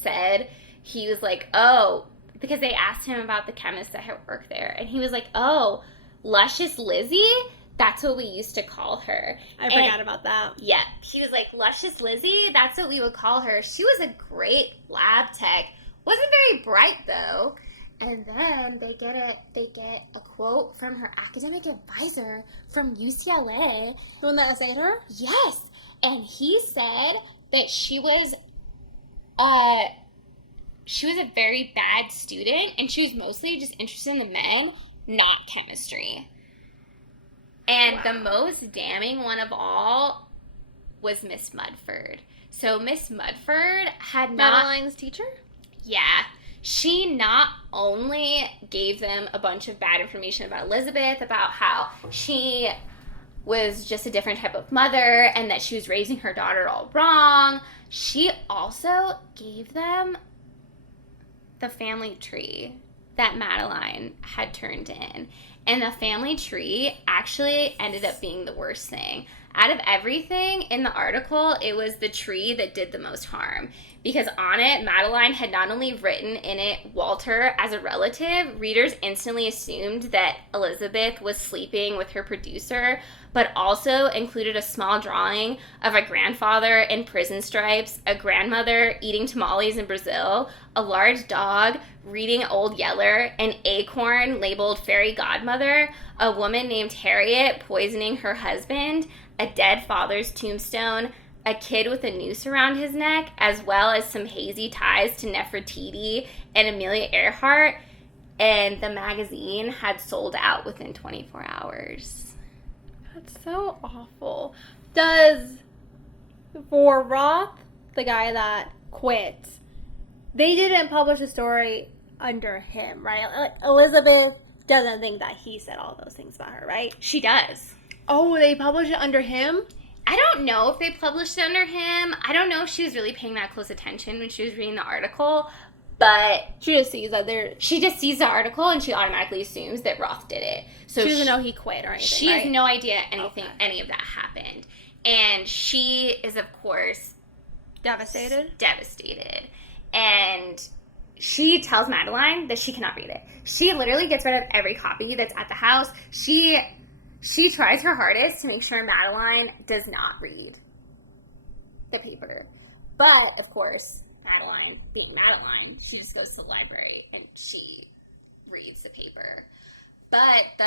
said, he was like, oh, because they asked him about the chemist that had worked there, and he was like, oh, Luscious Lizzie? That's what we used to call her. I forgot about that. Yeah. He was like, Luscious Lizzie? That's what we would call her. She was a great lab tech. Wasn't very bright, though. And then they get a quote from her academic advisor from UCLA. The one that essayed her? Yes. And he said that she was a very bad student, and she was mostly just interested in the men, not chemistry. And the most damning one of all was Miss Mudford. So Miss Mudford had not... Madeline's teacher? Yeah. She not only gave them a bunch of bad information about Elizabeth, about how she was just a different type of mother and that she was raising her daughter all wrong, she also gave them the family tree that Madeline had turned in. And the family tree actually ended up being the worst thing. Out of everything in the article, it was the tree that did the most harm. Because on it, Madeline had not only written in it Walter as a relative, readers instantly assumed that Elizabeth was sleeping with her producer, but also included a small drawing of a grandfather in prison stripes, a grandmother eating tamales in Brazil, a large dog reading Old Yeller, an acorn labeled fairy godmother, a woman named Harriet poisoning her husband, a dead father's tombstone, a kid with a noose around his neck, as well as some hazy ties to Nefertiti and Amelia Earhart, and the magazine had sold out within 24 hours. That's so awful. For Roth, the guy that quit, they didn't publish a story under him, right? Like, Elizabeth doesn't think that he said all those things about her, right? She does. Oh, they published it under him? I don't know if they published it under him. I don't know if she was really paying that close attention when she was reading the article, but she just sees that she just sees the article and she automatically assumes that Roth did it. So she doesn't know he quit or anything. She has no idea any of that happened. And she is, of course, devastated. And she tells Madeline that she cannot read it. She literally gets rid of every copy that's at the house. She she tries her hardest to make sure Madeline does not read the paper. But, of course, Madeline, being Madeline, she just goes to the library and she reads the paper. But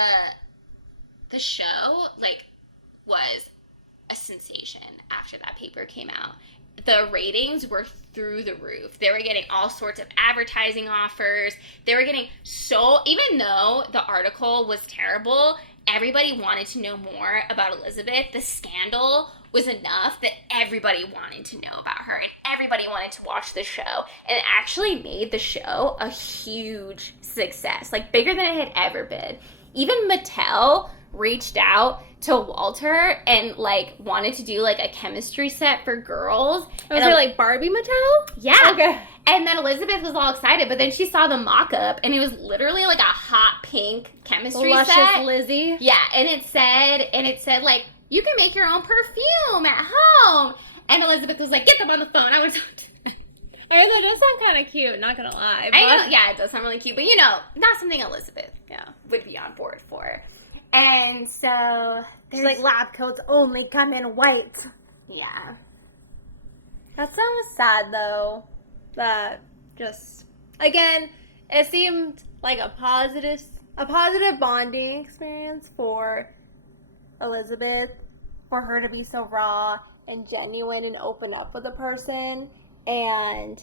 the show, like, was a sensation after that paper came out. The ratings were through the roof. They were getting all sorts of advertising offers. They were getting even though the article was terrible, everybody wanted to know more about Elizabeth. The scandal was enough that everybody wanted to know about her and everybody wanted to watch the show. And it actually made the show a huge success, like bigger than it had ever been. Even Mattel reached out to Walter and like wanted to do like a chemistry set for girls. Was it like Barbie Mattel? Yeah. Okay. And then Elizabeth was all excited, but then she saw the mock-up and it was literally like a hot pink chemistry Luscious set. Lizzie. Yeah, and it said like, you can make your own perfume at home. And Elizabeth was like, get them on the phone. I was I mean, that does sound kind of cute, not gonna lie. I know, yeah, it does sound really cute, but not something Elizabeth would be on board for. And so It's like lab coats only come in white. yeah. That sounds sad, though. That just, again, it seemed like a positive bonding experience for Elizabeth, for her to be so raw and genuine and open up with a person, and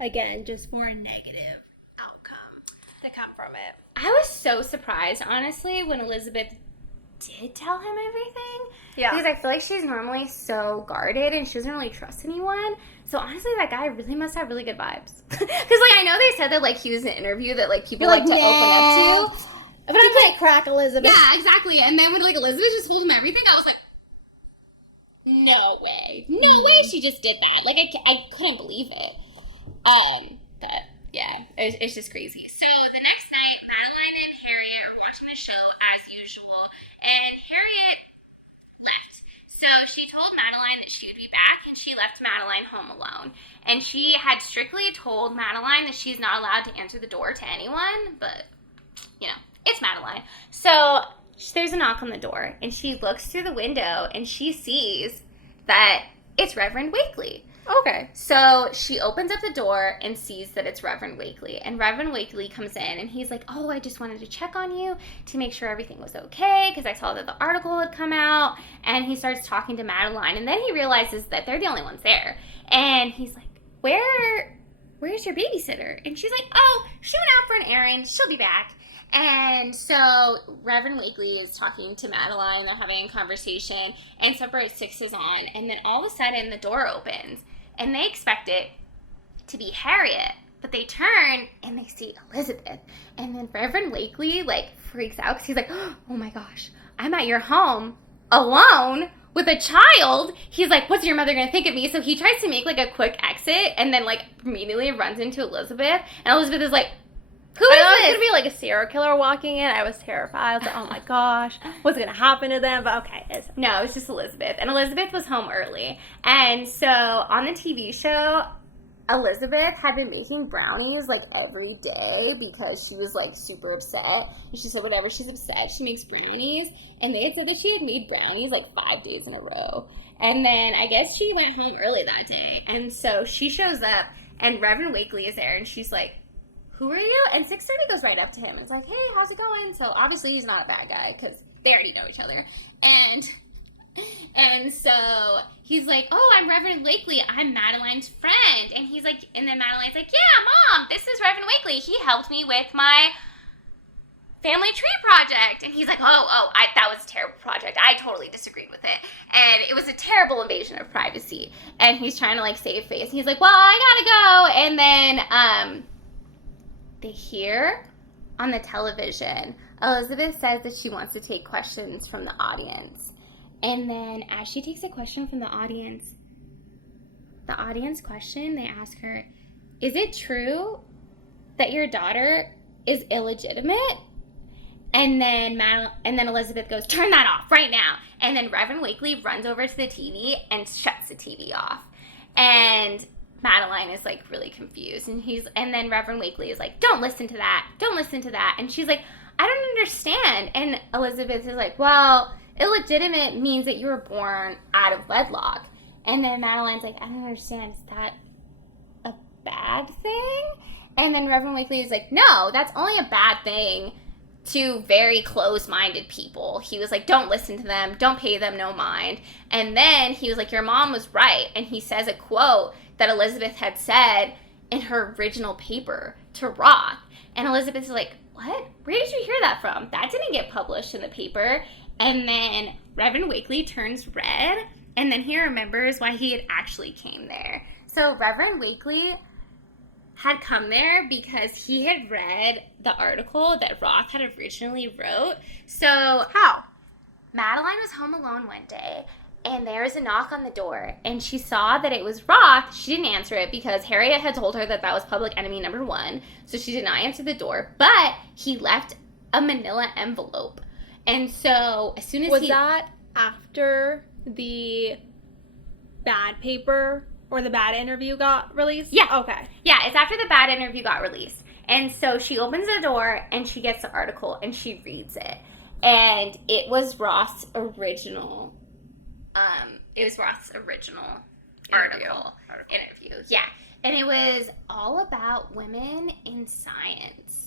again, just for a negative outcome to come from it. I was so surprised, honestly, when Elizabeth did tell him everything. Yeah. Because I feel like she's normally so guarded and she doesn't really trust anyone. So honestly, that guy really must have really good vibes. Because like I know they said that like he was an interview that like people like to open up to. But you can't crack Elizabeth. Yeah, exactly. And then when like Elizabeth just told him everything, I was like, no way. No way she just did that. Like I couldn't believe it. But yeah, it's just crazy. So the next night, Madeline and Harriet are watching the show as usual, and Harriet left. So she told Madeline that she would be back, and she left Madeline home alone. And she had strictly told Madeline that she's not allowed to answer the door to anyone, but, it's Madeline. So there's a knock on the door, and she looks through the window, and she sees that it's Reverend Wakely. Okay. So she opens up the door and sees that it's Reverend Wakely. And Reverend Wakely comes in and he's like, oh, I just wanted to check on you to make sure everything was okay because I saw that the article had come out. And he starts talking to Madeline. And then he realizes that they're the only ones there. And he's like, where's your babysitter? And she's like, oh, she went out for an errand. She'll be back. And so Reverend Wakely is talking to Madeline. They're having a conversation. And Supper 6 is on. And then all of a sudden the door opens. And they expect it to be Harriet, but they turn and they see Elizabeth. And then Reverend Wakely, like, freaks out because he's like, oh my gosh, I'm at your home alone with a child. He's like, what's your mother going to think of me? So he tries to make, like, a quick exit and then, like, immediately runs into Elizabeth. And Elizabeth is like, who is I thought this? it was going to be, like, a serial killer walking in. I was terrified. I was like, oh my gosh, what's going to happen to them? But okay, No, it's just Elizabeth. And Elizabeth was home early. And so on the TV show, Elizabeth had been making brownies like every day because she was like super upset. And she said whenever she's upset, she makes brownies. And they had said that she had made brownies like 5 days in a row. And then I guess she went home early that day. And so she shows up and Reverend Wakely is there and she's like, who are you? And 6:30 goes right up to him and it's like, hey, how's it going? So obviously he's not a bad guy because they already know each other. And so he's like, oh, I'm Reverend Wakely. I'm Madeline's friend. And he's like, and then Madeline's like, yeah, Mom, this is Reverend Wakely. He helped me with my family tree project. And he's like, that was a terrible project. I totally disagreed with it. And it was a terrible invasion of privacy. And he's trying to like save face. And he's like, well, I gotta go. And then, they hear on the television, Elizabeth says that she wants to take questions from the audience. And then as she takes a question from the audience question, they ask her, is it true that your daughter is illegitimate? And then Elizabeth goes, turn that off right now. And then Reverend Wakely runs over to the TV and shuts the TV off. And Madeline is like really confused and then Reverend Wakely is like, don't listen to that. And she's like, I don't understand. And Elizabeth is like, well, illegitimate means that you were born out of wedlock. And then Madeline's like, I don't understand. Is that a bad thing? And then Reverend Wakely is like, no, that's only a bad thing to very close-minded people. He was like, don't listen to them. Don't pay them no mind. And then he was like, your mom was right. And he says a quote that Elizabeth had said in her original paper to Roth. And Elizabeth is like, what? Where did you hear that from? That didn't get published in the paper. And then Reverend Wakely turns red. And then he remembers why he had actually came there. So Reverend Wakely had come there because he had read the article that Roth had originally wrote. So How? Madeline was home alone one day, and there was a knock on the door, and she saw that it was Roth. She didn't answer it because Harriet had told her that that was public enemy number 1, so she did not answer the door, but he left a manila envelope. And so as soon as Was that after the bad paper or the bad interview got released? Yeah. Okay. Yeah, it's after the bad interview got released. And so she opens the door and she gets the article and she reads it. And it was Roth's original interview. Yeah. And it was all about women in science.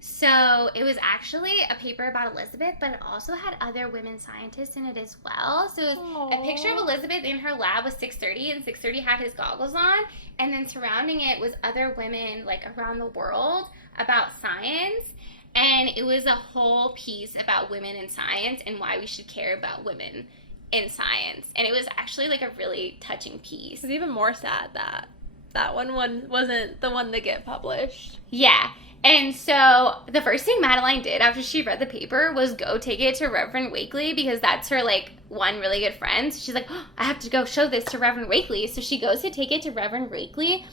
So it was actually a paper about Elizabeth, but it also had other women scientists in it as well. So it was a picture of Elizabeth in her lab with 630, and 630 had his goggles on, and then surrounding it was other women like around the world about science. And it was a whole piece about women in science and why we should care about women in science. And it was actually like a really touching piece. It's even more sad that that one wasn't the one to get published. Yeah. And so the first thing Madeline did after she read the paper was go take it to Reverend Wakely, because that's her, like, one really good friend. So she's like, oh, I have to go show this to Reverend Wakely. So she goes to take it to Reverend Wakely,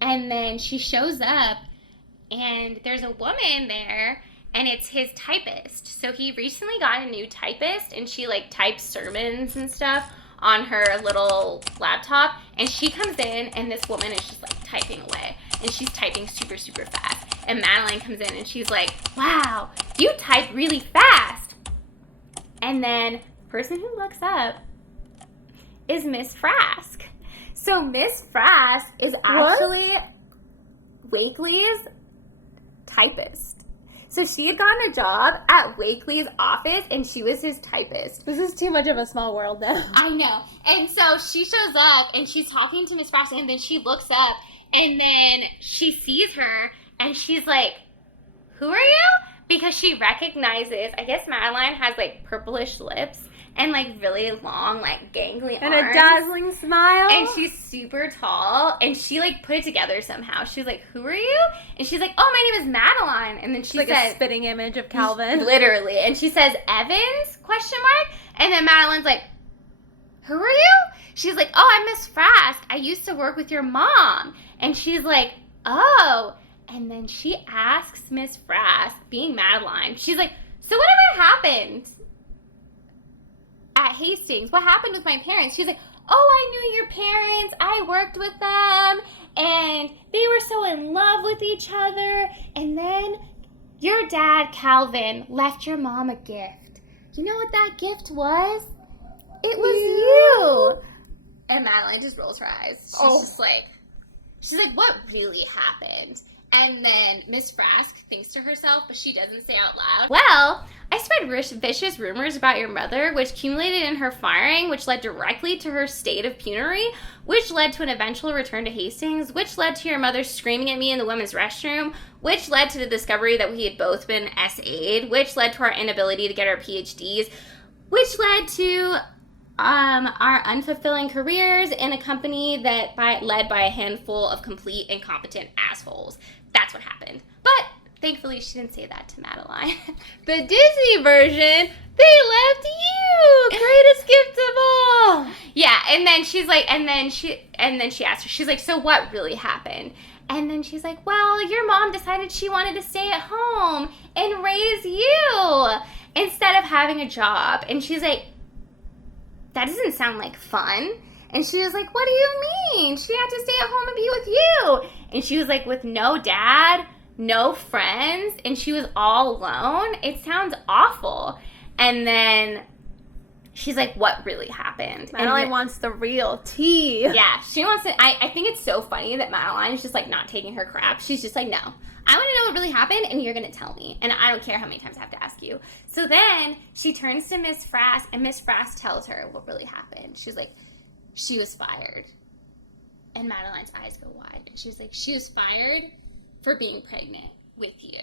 and then she shows up, and there's a woman there, and it's his typist. So he recently got a new typist, and she, like, types sermons and stuff on her little laptop. And she comes in, and this woman is just, like, typing away. And she's typing super, super fast. And Madeline comes in and she's like, wow, you type really fast. And then the person who looks up is Miss Frask. So Miss Frask is actually Wakely's typist. So she had gotten a job at Wakely's office and she was his typist. This is too much of a small world, though. I know. And so she shows up and she's talking to Miss Frask, and then she looks up and then she sees her. And she's like, who are you? Because she recognizes, I guess Madeline has, like, purplish lips and, like, really long, like, gangly And arms. a dazzling smile. And she's super tall. And she, like, put it together somehow. She's like, who are you? And she's like, oh, my name is Madeline. And then she like says, a spitting image of Calvin. literally. And she says, Evans? ? And then Madeline's like, who are you? She's like, oh, I'm Miss Frask. I used to work with your mom. And she's like, oh. And then she asks Miss Frask, being Madeline, she's like, so whatever happened at Hastings? What happened with my parents? She's like, oh, I knew your parents. I worked with them. And they were so in love with each other. And then your dad, Calvin, left your mom a gift. You know what that gift was? It was you. And Madeline just rolls her eyes. She's like, what really happened? And then Miss Frask thinks to herself, but she doesn't say out loud, well, I spread vicious rumors about your mother, which accumulated in her firing, which led directly to her state of penury, which led to an eventual return to Hastings, which led to your mother screaming at me in the women's restroom, which led to the discovery that we had both been SA'd, which led to our inability to get our PhDs, which led to our unfulfilling careers in a company that led by a handful of complete incompetent assholes. That's what happened. But thankfully, she didn't say that to Madeline. The Disney version, they left you, greatest gift of all. Yeah, and then she's like, and then she asked her, she's like, so what really happened? And then she's like, well, your mom decided she wanted to stay at home and raise you instead of having a job. And she's like, that doesn't sound like fun. And she was like, what do you mean? She had to stay at home and be with you. And she was like, with no dad, no friends, and she was all alone. It sounds awful. And then she's like, what really happened? Madeline wants the real tea. Yeah, she wants to. I think it's so funny that Madeline is just like not taking her crap. She's just like, no, I want to know what really happened, and you're going to tell me. And I don't care how many times I have to ask you. So then she turns to Miss Frass, and Miss Frass tells her what really happened. She's like, she was fired. And Madeline's eyes go wide. And she's like, she was fired for being pregnant with you.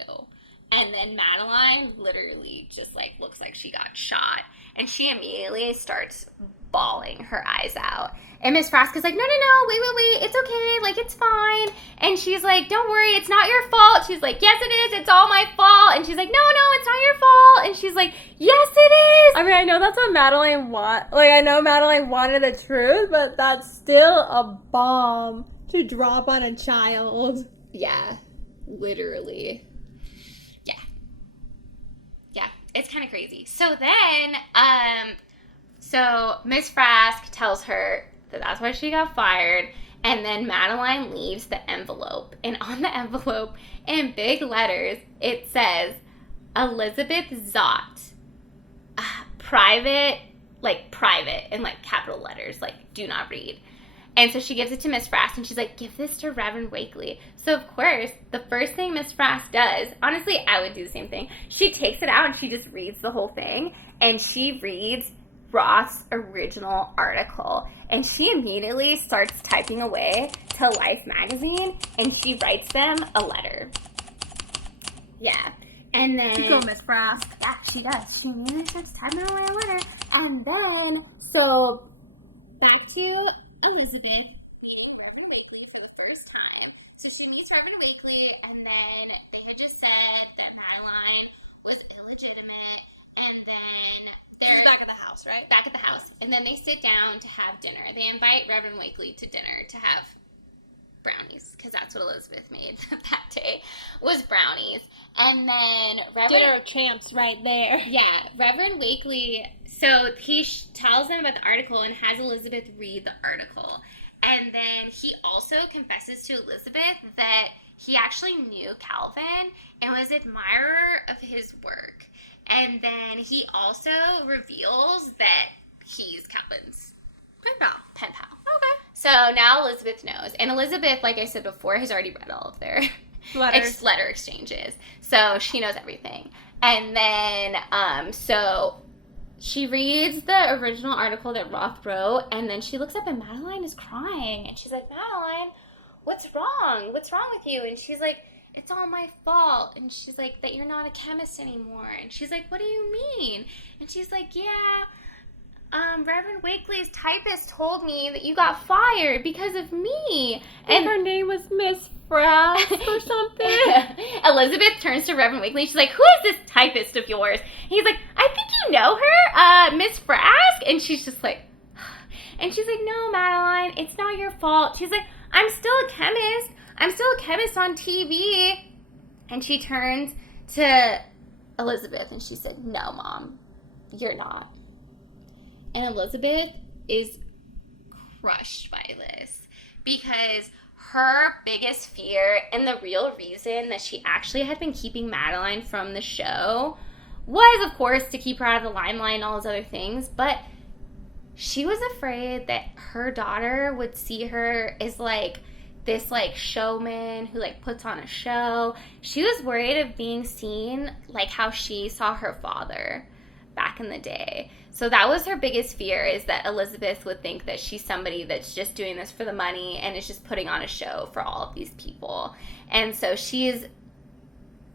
And then Madeline literally just like looks like she got shot. And she immediately starts bawling her eyes out. And Miss Fraska's like, no, wait, it's okay, like, it's fine. And she's like, don't worry, it's not your fault. She's like, yes, it is, it's all my fault. And she's like, no, it's not your fault. And she's like, yes, it is. I mean, I know that's what Madeline I know Madeline wanted the truth, but that's still a bomb to drop on a child. Yeah, literally. Yeah, it's kind of crazy. So then, so Miss Frask tells her that that's why she got fired, and then Madeline leaves the envelope, and on the envelope, in big letters, it says, Elizabeth Zott, private, in like capital letters, like do not read. And so she gives it to Miss Frass, and she's like, give this to Reverend Wakely. So, of course, the first thing Miss Frass does, honestly, I would do the same thing. She takes it out, and she just reads the whole thing, and she reads Roth's original article. And she immediately starts typing away to Life magazine, and she writes them a letter. Yeah. And then... You go, Miss Frask. Yeah, she does. She immediately starts typing away a letter. And then, so, back to Elizabeth meeting Reverend Wakely for the first time. So she meets Reverend Wakely, and then they had just said that Madeline was illegitimate, and then they're Back at the house, right? back at the house. And then they sit down to have dinner. They invite Reverend Wakely to dinner to have brownies, because that's what Elizabeth made that day, was brownies. And then Dinner of champs right there. Yeah, Reverend Wakely, so he tells them about the article and has Elizabeth read the article. And then he also confesses to Elizabeth that he actually knew Calvin and was an admirer of his work. And then he also reveals that he's Calvin's pen pal. Okay. So now Elizabeth knows. And Elizabeth, like I said before, has already read all of their letter exchanges. So she knows everything. And then, so she reads the original article that Roth wrote, and then she looks up and Madeline is crying. And she's like, Madeline, what's wrong? What's wrong with you? And she's like, it's all my fault. And she's like, that you're not a chemist anymore. And she's like, what do you mean? And she's like, yeah, Reverend Wakely's typist told me that you got fired because of me. And her name was Miss Frask or something. Elizabeth turns to Reverend Wakely. She's like, who is this typist of yours? And he's like, I think you know her, Miss Frask. And she's just like, and she's like, no, Madeline, it's not your fault. She's like, I'm still a chemist. I'm still a chemist on TV. And she turns to Elizabeth and she said, no, Mom, you're not. And Elizabeth is crushed by this because her biggest fear and the real reason that she actually had been keeping Madeline from the show was, of course, to keep her out of the limelight and all those other things, but she was afraid that her daughter would see her as like this like showman who like puts on a show. She was worried of being seen like how she saw her father back in the day. So that was her biggest fear, is that Elizabeth would think that she's somebody that's just doing this for the money and is just putting on a show for all of these people. And so she's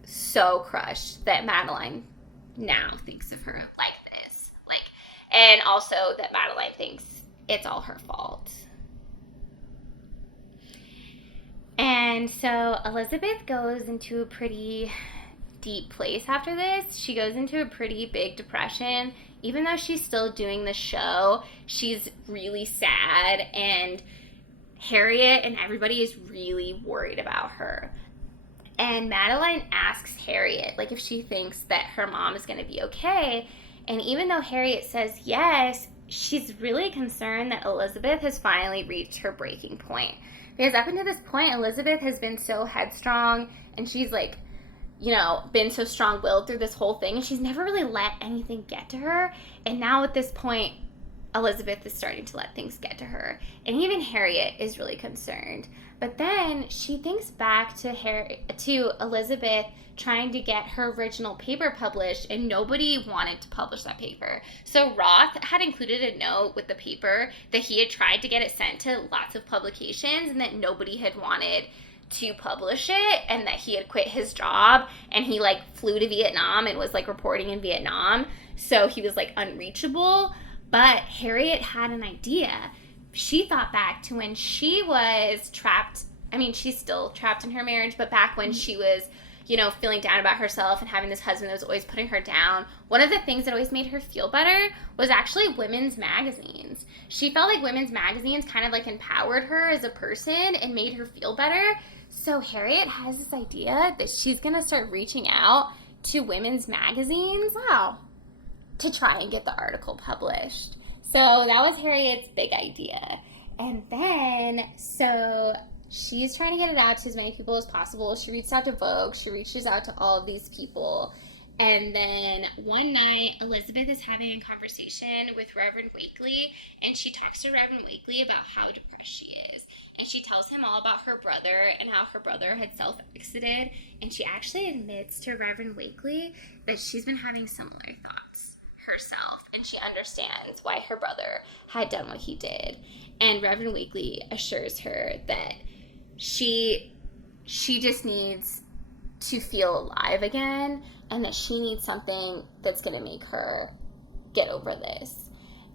so crushed that Madeline now thinks of her like this. And also that Madeline thinks it's all her fault. And so Elizabeth goes into a pretty deep place after this. She goes into a pretty big depression. Even though she's still doing the show, she's really sad, and Harriet and everybody is really worried about her. And Madeline asks Harriet, like, if she thinks that her mom is going to be okay. And even though Harriet says yes, she's really concerned that Elizabeth has finally reached her breaking point. Because up until this point, Elizabeth has been so headstrong, and she's like, you know, been so strong-willed through this whole thing, and she's never really let anything get to her. And now at this point, Elizabeth is starting to let things get to her. And even Harriet is really concerned. But then she thinks back to Elizabeth trying to get her original paper published, and nobody wanted to publish that paper. So Roth had included a note with the paper that he had tried to get it sent to lots of publications and that nobody had wanted to publish it, and that he had quit his job, and he like flew to Vietnam and was like reporting in Vietnam. So he was like unreachable. But Harriet had an idea. She thought back to when she was trapped. I mean, she's still trapped in her marriage, but back when she was, you know, feeling down about herself and having this husband that was always putting her down, one of the things that always made her feel better was actually women's magazines. She felt like women's magazines kind of like empowered her as a person and made her feel better. So Harriet has this idea that she's going to start reaching out to women's magazines. Wow. To try and get the article published. So that was Harriet's big idea. And then, so she's trying to get it out to as many people as possible. She reaches out to Vogue. She reaches out to all of these people. And then one night, Elizabeth is having a conversation with Reverend Wakely, and she talks to Reverend Wakely about how depressed she is. And she tells him all about her brother and how her brother had self-exited. And she actually admits to Reverend Wakely that she's been having similar thoughts herself, and she understands why her brother had done what he did. And Reverend Wakely assures her that she just needs to feel alive again, and that she needs something that's going to make her get over this,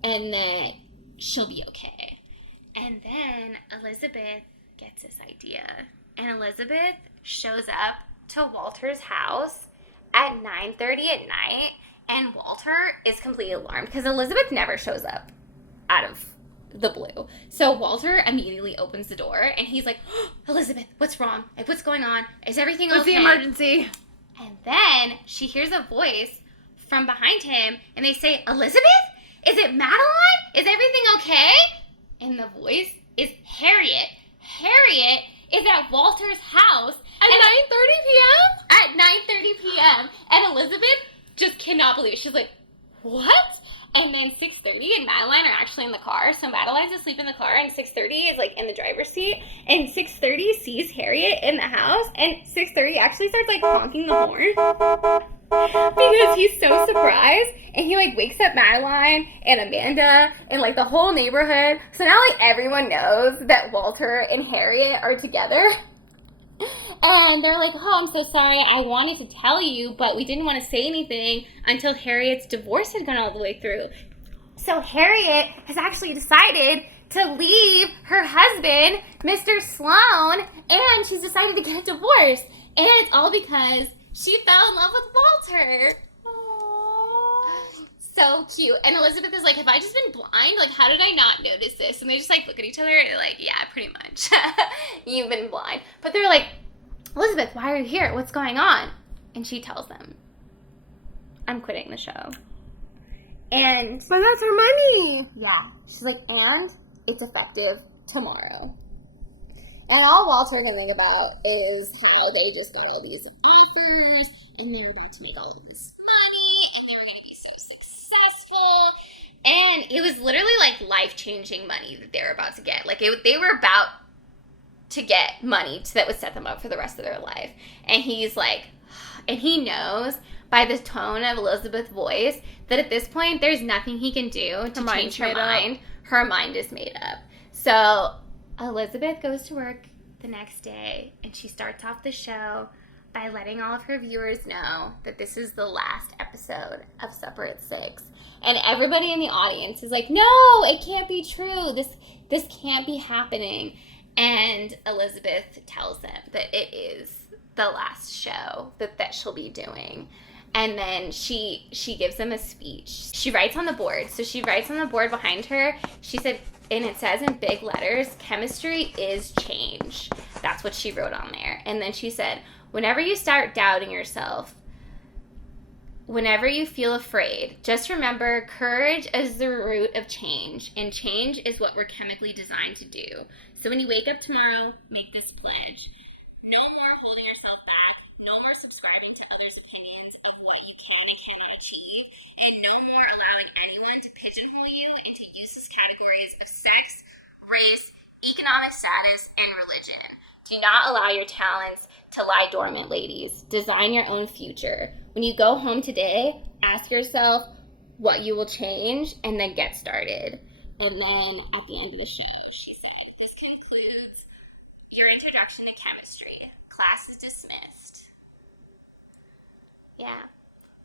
and that she'll be okay. And then Elizabeth gets this idea, and Elizabeth shows up to Walter's house at 9:30 at night. And Walter is completely alarmed because Elizabeth never shows up out of the blue. So Walter immediately opens the door, and he's like, oh, Elizabeth, what's wrong? Like, what's going on? Is everything okay? What's the emergency? And then she hears a voice from behind him, and they say, Elizabeth? Is it Madeline? Is everything okay? And the voice is Harriet. Harriet is at Walter's house. At 9:30 p.m.? At 9:30 p.m. And Elizabeth just cannot believe it. She's like, what? And then 6:30 and Madeline are actually in the car. So Madeline's asleep in the car, and 6:30 is like in the driver's seat. And 6:30 sees Harriet in the house, and 6:30 actually starts like honking the horn because he's so surprised. And he like wakes up Madeline and Amanda and like the whole neighborhood. So now like everyone knows that Walter and Harriet are together. And they're like, oh, I'm so sorry. I wanted to tell you, but we didn't want to say anything until Harriet's divorce had gone all the way through. So Harriet has actually decided to leave her husband, Mr. Sloan, and she's decided to get a divorce. And it's all because she fell in love with Walter. Aww. So cute. And Elizabeth is like, have I just been blind? Like, how did I not notice this? And they just like look at each other and they're like, yeah, pretty much. You've been blind. But they're like, Elizabeth, why are you here? What's going on? And she tells them, I'm quitting the show. And But that's her money. yeah, she's like, and it's effective tomorrow. And all Walter can think about is how they just got all these offers, and they were about to make all of this money, and they were going to be so successful. And it was literally like life-changing money that they were about to get. Like they were about to get money that would set them up for the rest of their life. And he's like, and he knows by the tone of Elizabeth's voice that at this point there's nothing he can do to change her mind. Her mind is made up. So Elizabeth goes to work the next day, and she starts off the show by letting all of her viewers know that this is the last episode of Supper at 6. And everybody in the audience is like, no, it can't be true. This can't be happening. And Elizabeth tells them that it is the last show that she'll be doing. And then she gives them a speech. She writes on the board. So she writes on the board behind her. She said, and it says in big letters, chemistry is change. That's what she wrote on there. And then she said, whenever you start doubting yourself, whenever you feel afraid, just remember courage is the root of change, and change is what we're chemically designed to do. So when you wake up tomorrow, make this pledge. No more holding yourself back. No more subscribing to others' opinions of what you can and cannot achieve. And no more allowing anyone to pigeonhole you into useless categories of sex, race, economic status, and religion. Do not allow your talents to lie dormant, ladies. Design your own future. When you go home today, ask yourself what you will change and then get started. And then at the end of the show, she said, this concludes your introduction to chemistry. Class is dismissed. Yeah.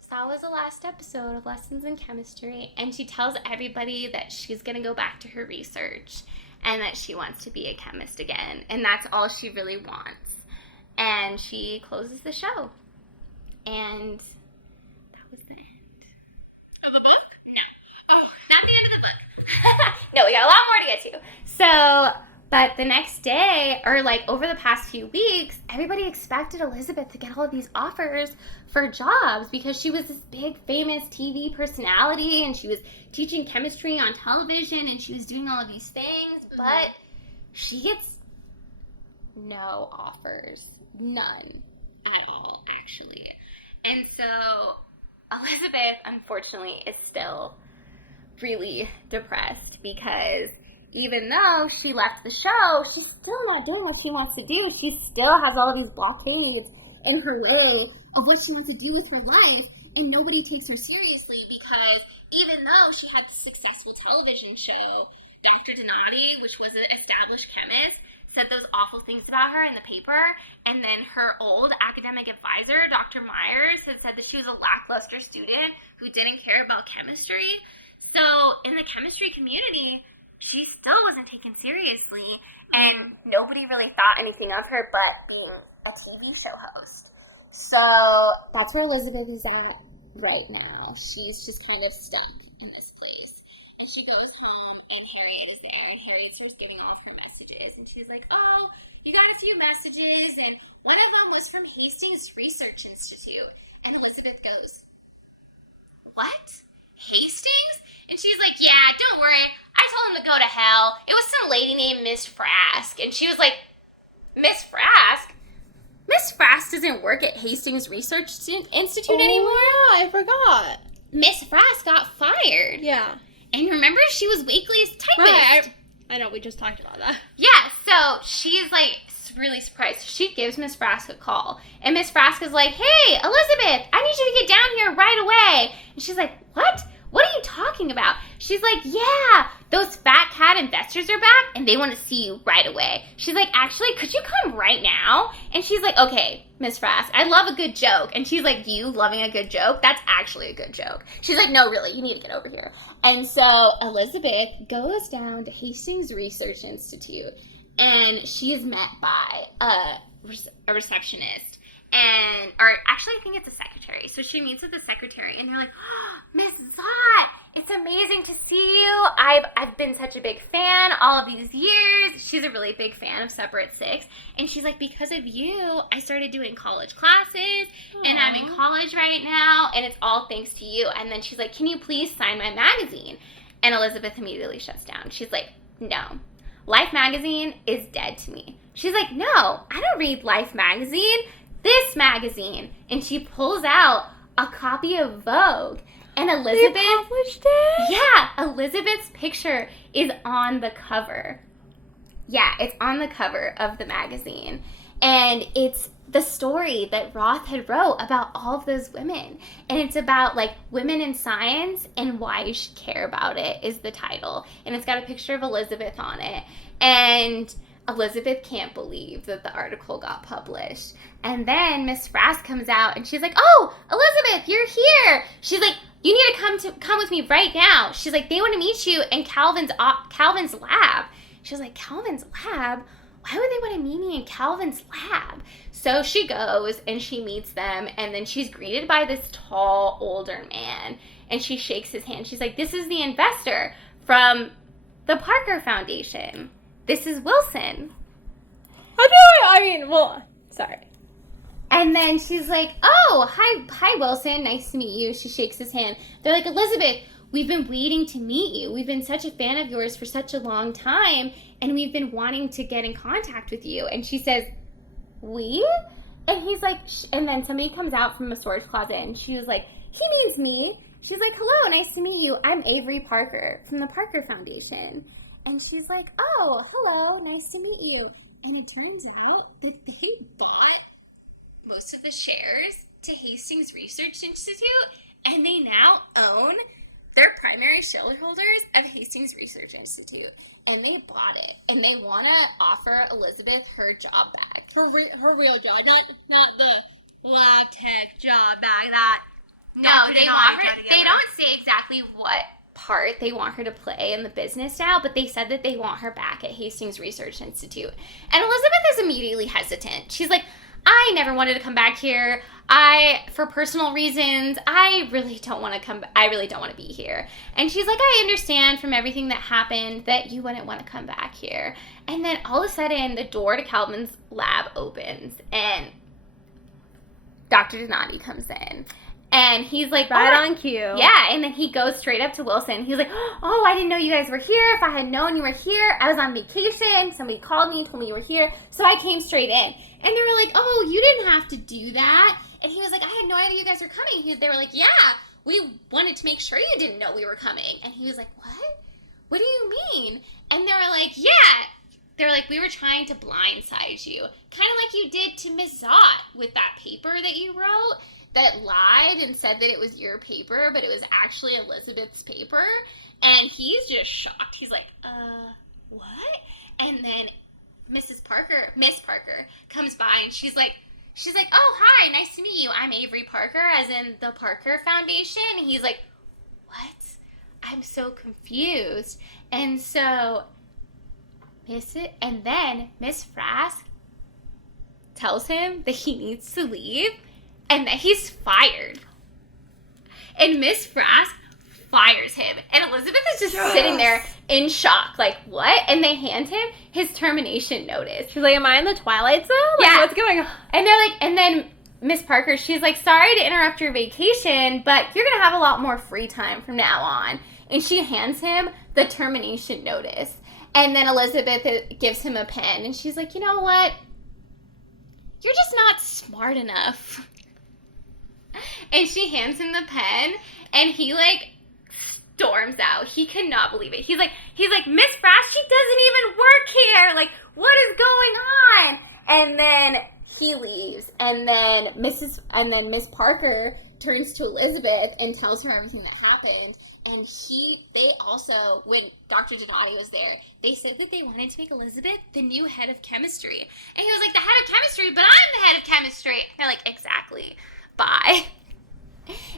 So that was the last episode of Lessons in Chemistry. And she tells everybody that she's going to go back to her research and that she wants to be a chemist again. And that's all she really wants. And she closes the show. And that was the end. Of the book? No. Oh, not the end of the book. No, we got a lot more to get to. So, but the next day, or like over the past few weeks, everybody expected Elizabeth to get all of these offers for jobs because she was this big, famous TV personality and she was teaching chemistry on television and she was doing all of these things, but she gets no offers. None at all, actually. And so Elizabeth, unfortunately, is still really depressed because even though she left the show, she's still not doing what she wants to do. She still has all these blockades in her way of what she wants to do with her life, and nobody takes her seriously because even though she had this successful television show, Dr. Donati, which was an established chemist, said those awful things about her in the paper, and then her old academic advisor, Dr. Myers, had said that she was a lackluster student who didn't care about chemistry. So in the chemistry community, she still wasn't taken seriously, and nobody really thought anything of her but being a TV show host. So that's where Elizabeth is at right now. She's just kind of stuck in this place. And she goes home, and Harriet is there, and Harriet starts giving all of her messages, and she's like, oh, you got a few messages, and one of them was from Hastings Research Institute. And Elizabeth goes, what? Hastings? And she's like, yeah, don't worry. I told him to go to hell. It was some lady named Miss Frask. And she was like, Miss Frask? Miss Frask doesn't work at Hastings Research Institute anymore. Yeah, I forgot. Miss Frask got fired. Yeah. And remember, she was Weekly's typist. Right, I know, we just talked about that. Yeah, so she's like really surprised. She gives Miss Frask a call. And Miss Frask is like, hey, Elizabeth, I need you to get down here right away. And she's like, what? What are you talking about? She's like, yeah, those fat cat investors are back and they want to see you right away. She's like, actually, could you come right now? And she's like, okay, Miss Frask, I love a good joke. And she's like, you loving a good joke? That's actually a good joke. She's like, no, really, you need to get over here. And so Elizabeth goes down to Hastings Research Institute and she is met by a receptionist. Or actually I think it's a secretary. So she meets with the secretary and they're like, oh, Miss Zott, it's amazing to see you. I've been such a big fan all of these years. She's a really big fan of Separate Six. And she's like, because of you, I started doing college classes. Aww. And I'm in college right now. And it's all thanks to you. And then she's like, can you please sign my magazine? And Elizabeth immediately shuts down. She's like, no. Life magazine is dead to me. She's like, no, I don't read Life magazine. This magazine. And she pulls out a copy of Vogue. And Elizabeth... They published it? Yeah, Elizabeth's picture is on the cover. Yeah, it's on the cover of the magazine. And it's the story that Roth had wrote about all of those women. And it's about, like, women in science and why you should care about it is the title. And it's got a picture of Elizabeth on it. And Elizabeth can't believe that the article got published. And then Miss Frask comes out and she's like, oh, Elizabeth, you're here. She's like, you need to come with me right now. She's like, they want to meet you in Calvin's lab. She was like, Calvin's lab? Why would they want to meet me in Calvin's lab? So she goes and she meets them, and then she's greeted by this tall, older man. And she shakes his hand. She's like, this is the investor from the Parker Foundation. This is Wilson. How do I mean, well, sorry. And then she's like, oh, hi, Wilson. Nice to meet you. She shakes his hand. They're like, Elizabeth, we've been waiting to meet you. We've been such a fan of yours for such a long time, and we've been wanting to get in contact with you. And she says, we? And he's like, and then somebody comes out from a storage closet, and she was like, he means me. She's like, hello, nice to meet you. I'm Avery Parker from the Parker Foundation. And she's like, oh, hello, nice to meet you. And it turns out that they bought most of the shares to Hastings Research Institute, and they now own, they're primary shareholders of Hastings Research Institute, and they bought it, and they want to offer Elizabeth her job back. Her real job, not the lab tech job back that. No, they want her, they don't say exactly what part they want her to play in the business now, but they said that they want her back at Hastings Research Institute. And Elizabeth is immediately hesitant. She's like, I never wanted to come back here. For personal reasons, I really don't want to be here. And she's like, I understand from everything that happened that you wouldn't want to come back here. And then all of a sudden, the door to Calvin's lab opens, and Dr. Donati comes in. And he's like, right on cue. Yeah, and then he goes straight up to Wilson. He's like, oh, I didn't know you guys were here. If I had known you were here, I was on vacation. Somebody called me and told me you were here. So I came straight in. And they were like, oh, you didn't have to do that. And he was like, I had no idea you guys were coming. They were like, yeah, we wanted to make sure you didn't know we were coming. And he was like, what? What do you mean? And they were like, yeah. They were like, we were trying to blindside you. Kind of like you did to Ms. Zott with that paper that you wrote that lied and said that it was your paper, but it was actually Elizabeth's paper. And he's just shocked. He's like, what? And then Miss Parker comes by, and she's like, oh, hi, nice to meet you. I'm Avery Parker, as in the Parker Foundation. And he's like, what? I'm so confused. And so, and then Miss Frask tells him that he needs to leave and that he's fired. And Miss Frask fires him. And Elizabeth is just sitting there in shock. Like, what? And they hand him his termination notice. She's like, am I in the Twilight Zone? Like, yeah. What's going on? And they're like, and then Miss Parker, she's like, sorry to interrupt your vacation, but you're going to have a lot more free time from now on. And she hands him the termination notice. And then Elizabeth gives him a pen. And she's like, you know what? You're just not smart enough. And she hands him the pen, and he, like, storms out. He cannot believe it. He's like, Miss Frask, she doesn't even work here. Like, what is going on? And then he leaves, and then Miss Parker turns to Elizabeth and tells her everything that happened. And they also, when Dr. Donati was there, they said that they wanted to make Elizabeth the new head of chemistry. And he was like, the head of chemistry? But I'm the head of chemistry. And they're like, exactly. Bye.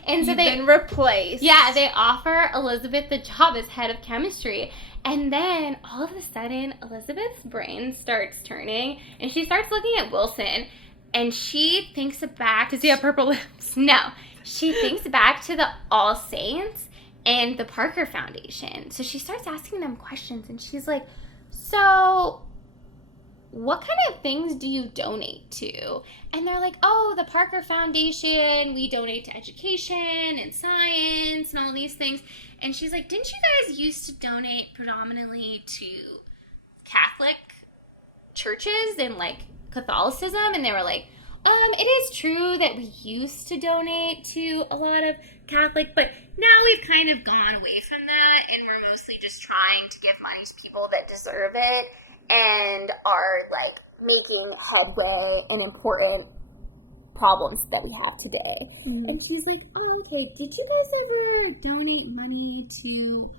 And so You've been replaced. Yeah, they offer Elizabeth the job as head of chemistry. And then all of a sudden, Elizabeth's brain starts turning, and she starts looking at Wilson, and she thinks back. Does he have purple lips? No. She thinks back to the All Saints and the Parker Foundation. So she starts asking them questions, and she's like, so what kind of things do you donate to? And they're like, oh, the Parker Foundation, we donate to education and science and all these things. And she's like, didn't you guys used to donate predominantly to Catholic churches and, like, Catholicism? And they were like, it is true that we used to donate to a lot of Catholic, but now we've kind of gone away from that, and we're mostly just trying to give money to people that deserve it and are, like, making headway in important problems that we have today. Mm-hmm. And she's like, oh, okay, did you guys ever donate money to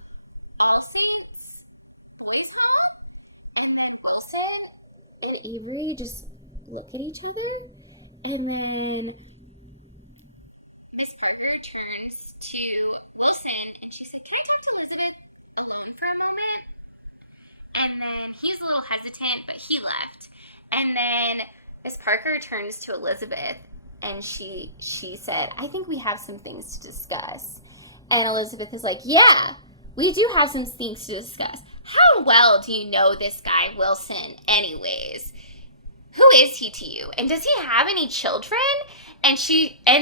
All Saints Boys Home? And then Wilson and Avery just look at each other, and then Miss Parker turns to Wilson, and she said, can I talk to Elizabeth alone for a moment? And then he's a little hesitant, but he left. And then Miss Parker turns to Elizabeth, and she said, I think we have some things to discuss. And Elizabeth is like, yeah, we do have some things to discuss. How well do you know this guy Wilson anyways? who is he to you? And does he have any children? And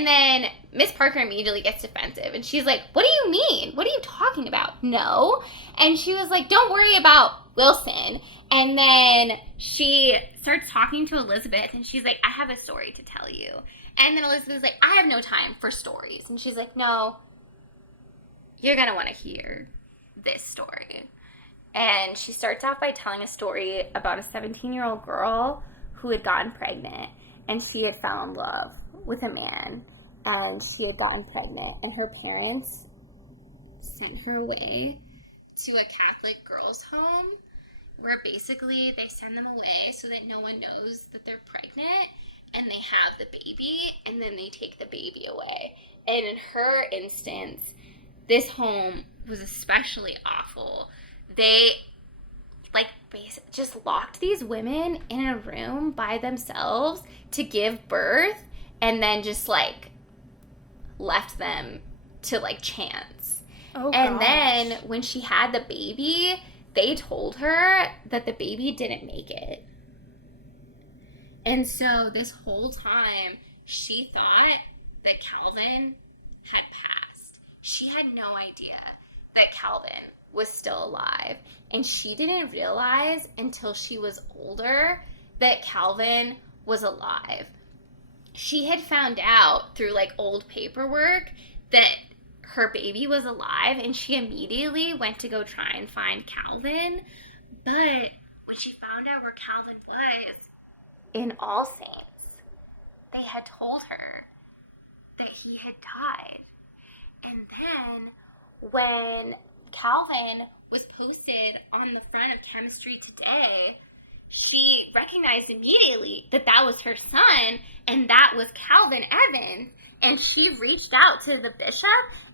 then Miss Parker immediately gets defensive. And she's like, what do you mean? What are you talking about? No. And she was like, don't worry about Wilson. And then she starts talking to Elizabeth. And she's like, I have a story to tell you. And then Elizabeth's like, I have no time for stories. And she's like, no, you're going to want to hear this story. And she starts off by telling a story about a 17-year-old girl who had gotten pregnant. And she had found love with a man, and she had gotten pregnant, and her parents sent her away to a Catholic girls' home where basically they send them away so that no one knows that they're pregnant, and they have the baby, and then they take the baby away. And in her instance, this home was especially awful. They basically just locked these women in a room by themselves to give birth, and then just left them to chance. Oh, and gosh. then when she had the baby, they told her that the baby didn't make it. And so this whole time she thought that Calvin had passed. She had no idea that Calvin was still alive. And she didn't realize until she was older that Calvin was alive. She had found out through old paperwork that her baby was alive, and she immediately went to go try and find Calvin. But when she found out where Calvin was, in All Saints, they had told her that he had died. And then when Calvin was posted on the front of Chemistry Today, she recognized immediately that that was her son, and that was Calvin Evans. And she reached out to the bishop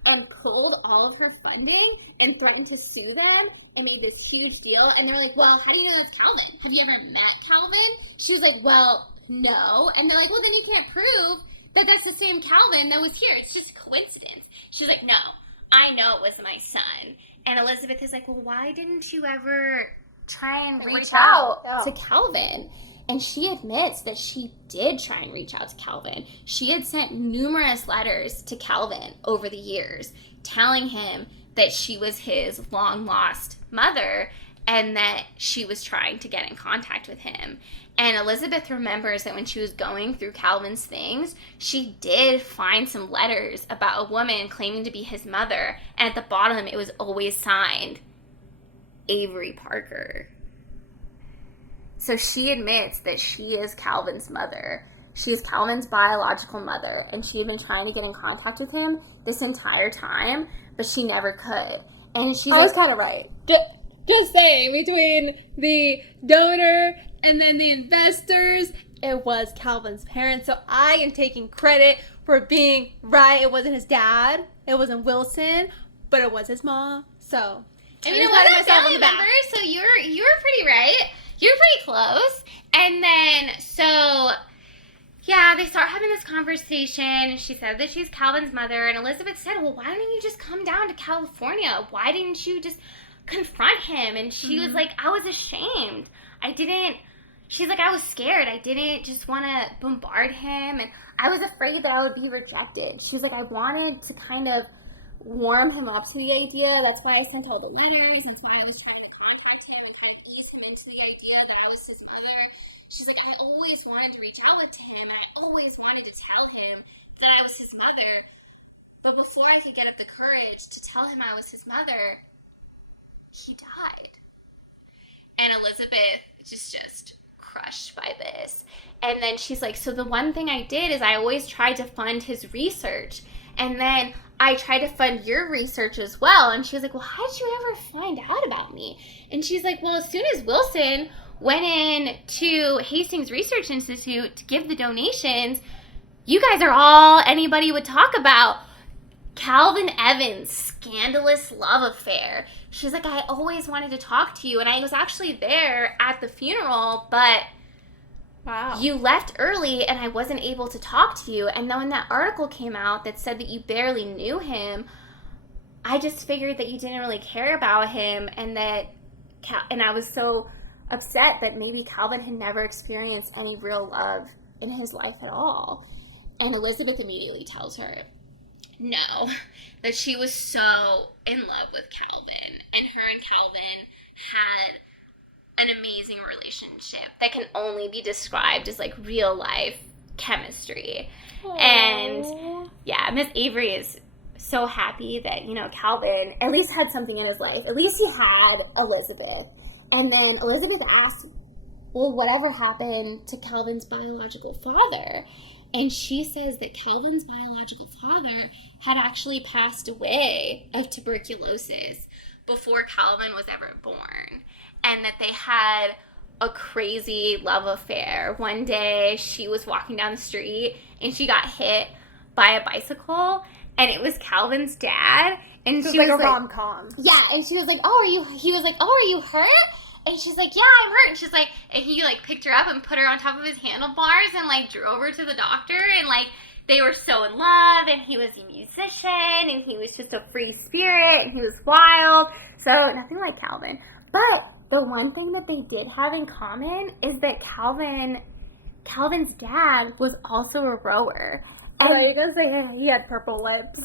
and pulled all of her funding and threatened to sue them and made this huge deal. And they were like, well, how do you know that's Calvin? Have you ever met Calvin? She was like, well, no. And they're like, well, then you can't prove that that's the same Calvin that was here. It's just a coincidence. She's like, no, I know it was my son. And Elizabeth is like, well, why didn't you ever try and reach out to Calvin? And she admits that she did try and reach out to Calvin. She had sent numerous letters to Calvin over the years telling him that she was his long-lost mother and that she was trying to get in contact with him. And Elizabeth remembers that when she was going through Calvin's things, she did find some letters about a woman claiming to be his mother. And at the bottom, it was always signed Avery Parker. So she admits that she is Calvin's mother. She is Calvin's biological mother, and she had been trying to get in contact with him this entire time, but she never could. And she's I was kind of right. Just saying, between the donor and then the investors, it was Calvin's parents. So I am taking credit for being right. It wasn't his dad. It wasn't Wilson, but it was his mom. So and you know what? That's family member. So you were pretty right. You're pretty close. And then, so, yeah, they start having this conversation. She said that she's Calvin's mother. And Elizabeth said, well, why didn't you just come down to California? Why didn't you just confront him? And she was like, I was ashamed. She's like, I was scared. I didn't just want to bombard him. And I was afraid that I would be rejected. She was like, I wanted to kind of warm him up to the idea. That's why I sent all the letters. That's why I was trying to contact him and kind of ease him into the idea that I was his mother. She's like, I always wanted to reach out to him, and I always wanted to tell him that I was his mother. But before I could get up the courage to tell him I was his mother, he died. And Elizabeth just crushed by this. And then she's like, so the one thing I did is I always tried to fund his research. And then I tried to fund your research as well. And she was like, well, how did you ever find out about me? And she's like, well, as soon as Wilson went in to Hastings Research Institute to give the donations, you guys are all anybody would talk about. Calvin Evans' scandalous love affair. She's like, I always wanted to talk to you. And I was actually there at the funeral, but wow, you left early and I wasn't able to talk to you. And then when that article came out that said that you barely knew him, I just figured that you didn't really care about him, and I was so upset that maybe Calvin had never experienced any real love in his life at all. And Elizabeth immediately tells her, no, that she was so in love with Calvin, and her and Calvin had an amazing relationship that can only be described as like real life chemistry. Aww. And yeah, Miss Avery is so happy that, Calvin at least had something in his life. At least he had Elizabeth. And then Elizabeth asked, well, whatever happened to Calvin's biological father? And she says that Calvin's biological father had actually passed away of tuberculosis before Calvin was ever born. And that they had a crazy love affair. One day she was walking down the street and she got hit by a bicycle, and it was Calvin's dad. And it was she like was a rom-com. Yeah, and she was like, he was like, are you hurt? And she's like, yeah, I'm hurt. And she's like, and he like picked her up and put her on top of his handlebars and like drove her to the doctor, and like they were so in love, and he was a musician, and he was just a free spirit, and he was wild. So nothing like Calvin. But the one thing that they did have in common is that Calvin's dad was also a rower. I thought you were going to say he had purple lips.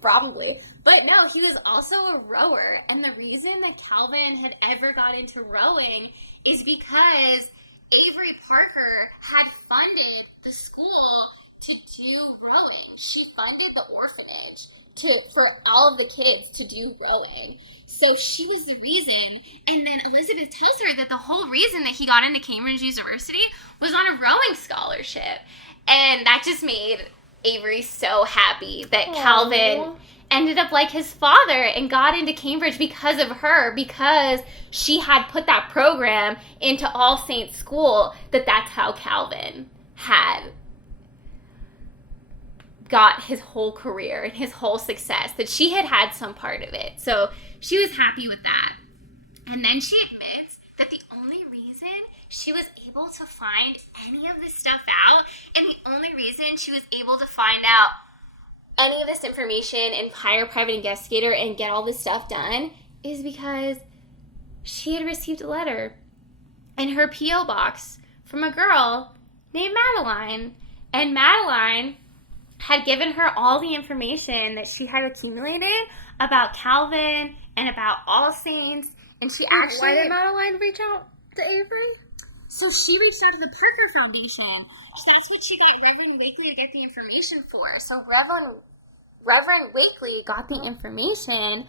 Probably. But no, he was also a rower. And the reason that Calvin had ever got into rowing is because Avery Parker had funded the school to do rowing. She funded the orphanage for all of the kids to do rowing. So she was the reason. And then Elizabeth tells her that the whole reason that he got into Cambridge University was on a rowing scholarship. And that just made Avery so happy that Calvin ended up like his father and got into Cambridge because of her, because she had put that program into All Saints School, that's how Calvin had got his whole career and his whole success, that she had some part of it. So she was happy with that. And then she admits that the only reason she was able to find any of this stuff out, and the only reason she was able to find out any of this information and hire a private investigator and get all this stuff done, is because she had received a letter in her P.O. box from a girl named Madeline. And Madeline had given her all the information that she had accumulated about Calvin and about All Saints. And she actually... Why did Madeline reach out to Avery? So she reached out to the Parker Foundation. So that's what she got Reverend Wakely to get the information for. So Reverend Wakely got the information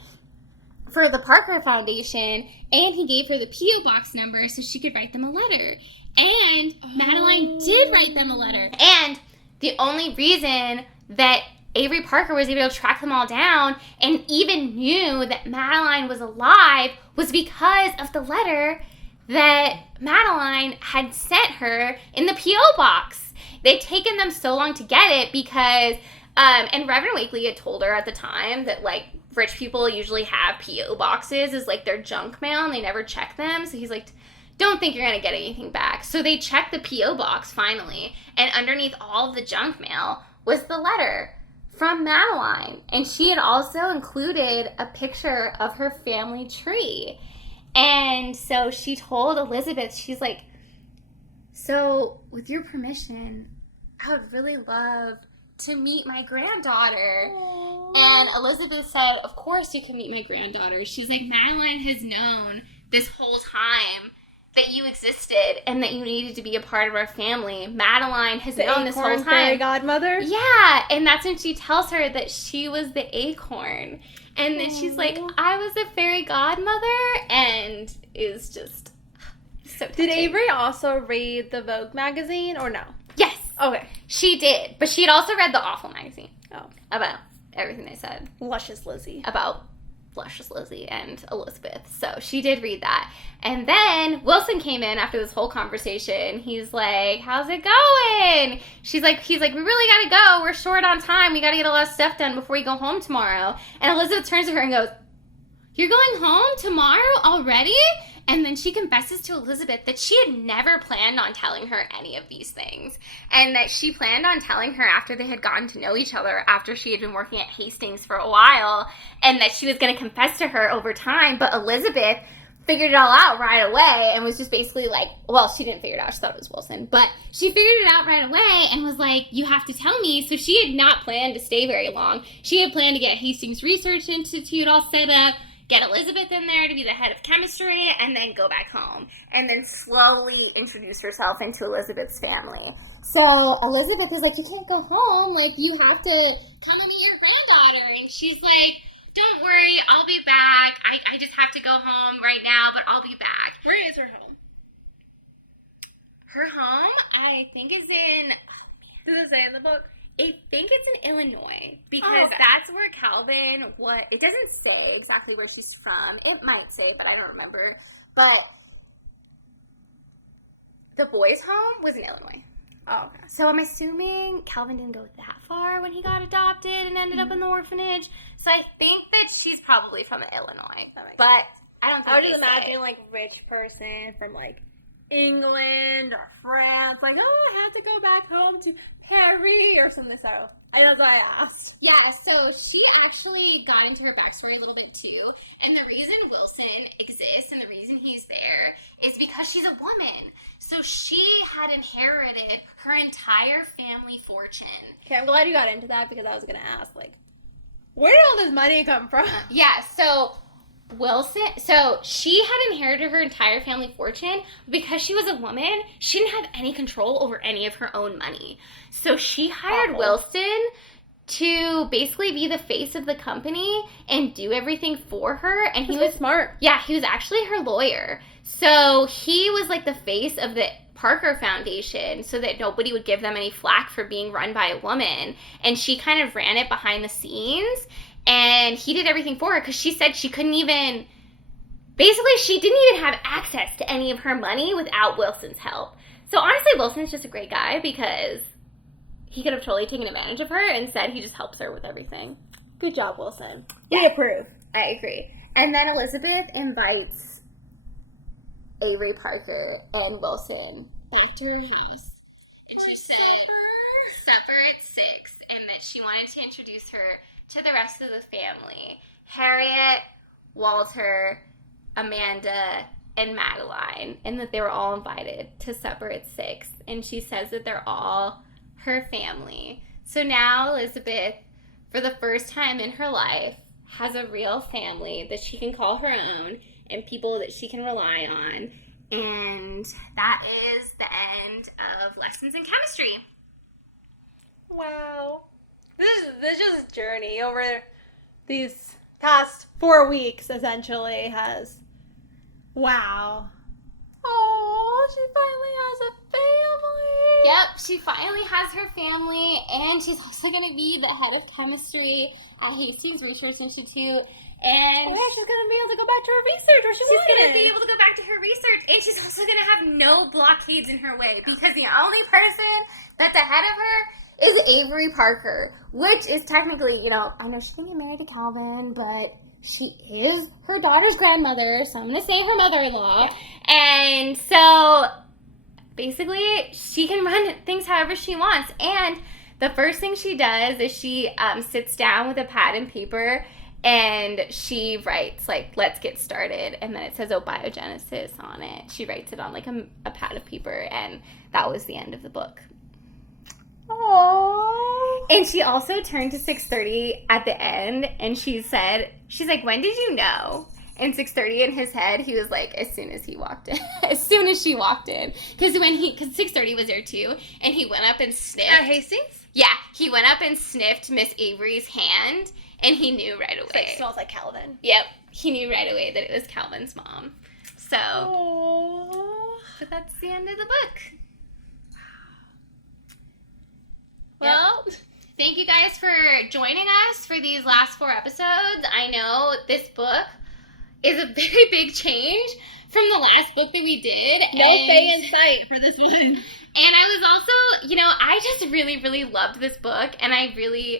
for the Parker Foundation, and he gave her the P.O. box number so she could write them a letter. And Madeline did write them a letter. And the only reason that Avery Parker was able to track them all down and even knew that Madeline was alive was because of the letter that Madeline had sent her in the P.O. box. They'd taken them so long to get it because, and Reverend Wakely had told her at the time that, like, rich people usually have P.O. boxes as, like, their junk mail, and they never check them. So he's like, don't think you're going to get anything back. So they checked the P.O. box finally, and underneath all of the junk mail was the letter from Madeline. And she had also included a picture of her family tree. And so she told Elizabeth, she's like, so with your permission, I would really love to meet my granddaughter. Aww. And Elizabeth said, of course you can meet my granddaughter. She's like, Madeline has known this whole time that you existed and that you needed to be a part of our family. Madeline has known this whole time. Fairy godmother? Yeah, and that's when she tells her that she was the acorn. And then she's like, I was a fairy godmother, and is just so touching. Did Avery also read the Vogue magazine, or no? Yes. Okay. She did, but she had also read the Awful magazine. Oh. About everything they said. Luscious Lizzie. About Luscious Lizzie and Elizabeth. So she did read that. And then Wilson came in after this whole conversation. He's like, how's it going? He's like, we really gotta go. We're short on time. We gotta get a lot of stuff done before we go home tomorrow. And Elizabeth turns to her and goes, you're going home tomorrow already? And then she confesses to Elizabeth that she had never planned on telling her any of these things. And that she planned on telling her after they had gotten to know each other, after she had been working at Hastings for a while, and that she was going to confess to her over time. But Elizabeth figured it all out right away and was just basically like, well, she didn't figure it out. She thought it was Wilson. But she figured it out right away and was like, you have to tell me. So she had not planned to stay very long. She had planned to get Hastings Research Institute all set up, get Elizabeth in there to be the head of chemistry, and then go back home. And then slowly introduce herself into Elizabeth's family. So Elizabeth is like, you can't go home. Like, you have to come and meet your granddaughter. And she's like, don't worry, I'll be back. I just have to go home right now, but I'll be back. Where is her home? Her home, I think, is in... Does it say in the book? I think it's in Illinois, because that's where Calvin, it doesn't say exactly where she's from. It might say, but I don't remember. But the boys' home was in Illinois. Oh, okay. So I'm assuming Calvin didn't go that far when he got adopted and ended up in the orphanage. So I think that she's probably from Illinois. But I don't think I was just they say. imagining, like, rich person from, like, England or France. Like, oh, I had to go back home to Paris or something. So that's why I asked. Yeah, so she actually got into her backstory a little bit too. And the reason Wilson exists and the reason he's there is because she's a woman. So she had inherited her entire family fortune. Okay, I'm glad you got into that because I was going to ask, like, where did all this money come from? Yeah, so she had inherited her entire family fortune. Because she was a woman, she didn't have any control over any of her own money. So she hired Wilson to basically be the face of the company and do everything for her. And he was smart. Yeah, he was actually her lawyer. So he was like the face of the Parker Foundation so that nobody would give them any flack for being run by a woman. And she kind of ran it behind the scenes. And he did everything for her because she said she couldn't even... Basically, she didn't even have access to any of her money without Wilson's help. So honestly, Wilson's just a great guy because he could have totally taken advantage of her. Instead, he just helps her with everything. Good job, Wilson. Yeah. We approve. I agree. And then Elizabeth invites Avery Parker and Wilson back to her house. And she said supper at 6, and that she wanted to introduce her to the rest of the family. Harriet, Walter, Amanda, and Madeline. And that they were all invited to supper at 6. And she says that they're all her family. So now Elizabeth, for the first time in her life, has a real family that she can call her own and people that she can rely on. And that is the end of Lessons in Chemistry. Wow. This journey over these past 4 weeks essentially has... Wow. Oh, she finally has a family. Yep, she finally has her family, and she's also going to be the head of chemistry at Hastings Research Institute. And she's going to be able to go back to her research where she's going to be able to go back to her research, and she's also going to have no blockades in her way, because the only person that's ahead of her is Avery Parker, which is technically, I know she's going to get married to Calvin, but she is her daughter's grandmother, so I'm going to say her mother-in-law. Yeah. And so, basically, she can run things however she wants. And the first thing she does is she sits down with a pad and paper, and she writes, like, let's get started. And then it says, biogenesis on it. She writes it on, like, a pad of paper, and that was the end of the book. Aww. And she also turned to 6:30 at the end, and she's like, when did you know? And 6:30 in his head, he was like, as soon as he walked in. As soon as she walked in. Because 6:30 was there too, and he went up and sniffed. At Hastings? Yeah, he went up and sniffed Miss Avery's hand, and he knew right away. It smells like Calvin. Yep, he knew right away that it was Calvin's mom. So, Aww. but that's the end of the book. Well, thank you guys for joining us for these last 4 episodes. I know this book is a very big change from the last book that we did. No stay in sight for this one. And I was also, I just really, really loved this book. And I don't know,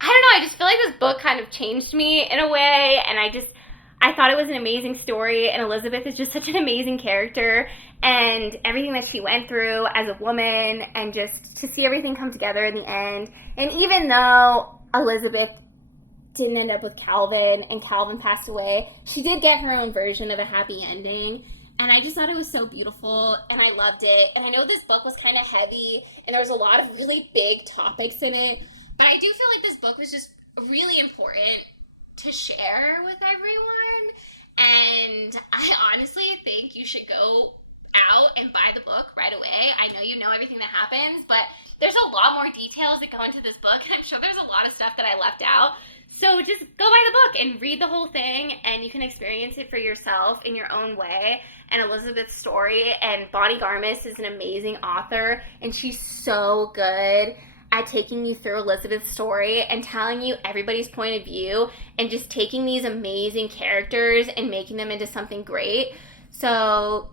I just feel like this book kind of changed me in a way. And I thought it was an amazing story. And Elizabeth is just such an amazing character. And everything that she went through as a woman, and just to see everything come together in the end. And even though Elizabeth didn't end up with Calvin, and Calvin passed away. She did get her own version of a happy ending, and I just thought it was so beautiful, and I loved it. And I know this book was kind of heavy, and there was a lot of really big topics in it, but I do feel like this book was just really important to share with everyone, and I honestly think you should go out and buy the book right away. I know you know everything that happens, but there's a lot more details that go into this book, and I'm sure there's a lot of stuff that I left out. So just go buy the book and read the whole thing, and you can experience it for yourself in your own way. And Elizabeth's story, and Bonnie Garmus is an amazing author, and she's so good at taking you through Elizabeth's story and telling you everybody's point of view, and just taking these amazing characters and making them into something great. So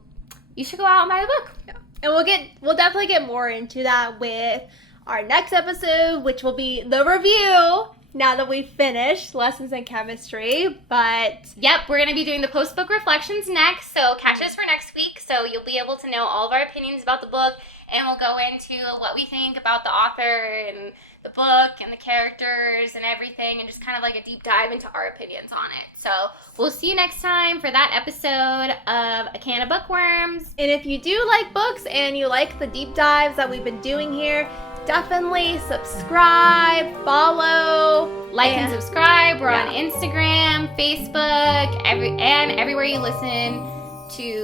you should go out and buy the book. Yeah. And we'll definitely get more into that with our next episode, which will be the review now that we've finished Lessons in Chemistry. But yep, we're going to be doing the post-book reflections next, so catch us for next week, so you'll be able to know all of our opinions about the book, and we'll go into what we think about the author and the book and the characters and everything, and just kind of like a deep dive into our opinions on it. So we'll see you next time for that episode of A Can of Bookworms. And if you do like books and you like the deep dives that we've been doing here, definitely subscribe, follow, like and subscribe. We're on Instagram, Facebook, everywhere you listen to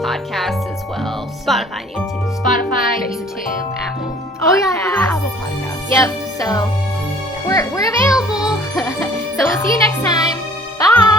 podcasts as well. Spotify and YouTube. Spotify, Basically. YouTube, Apple. Oh yeah, I Podcasts. forgot Apple Podcasts. Yep, so we're available. So we'll see you next time. Bye.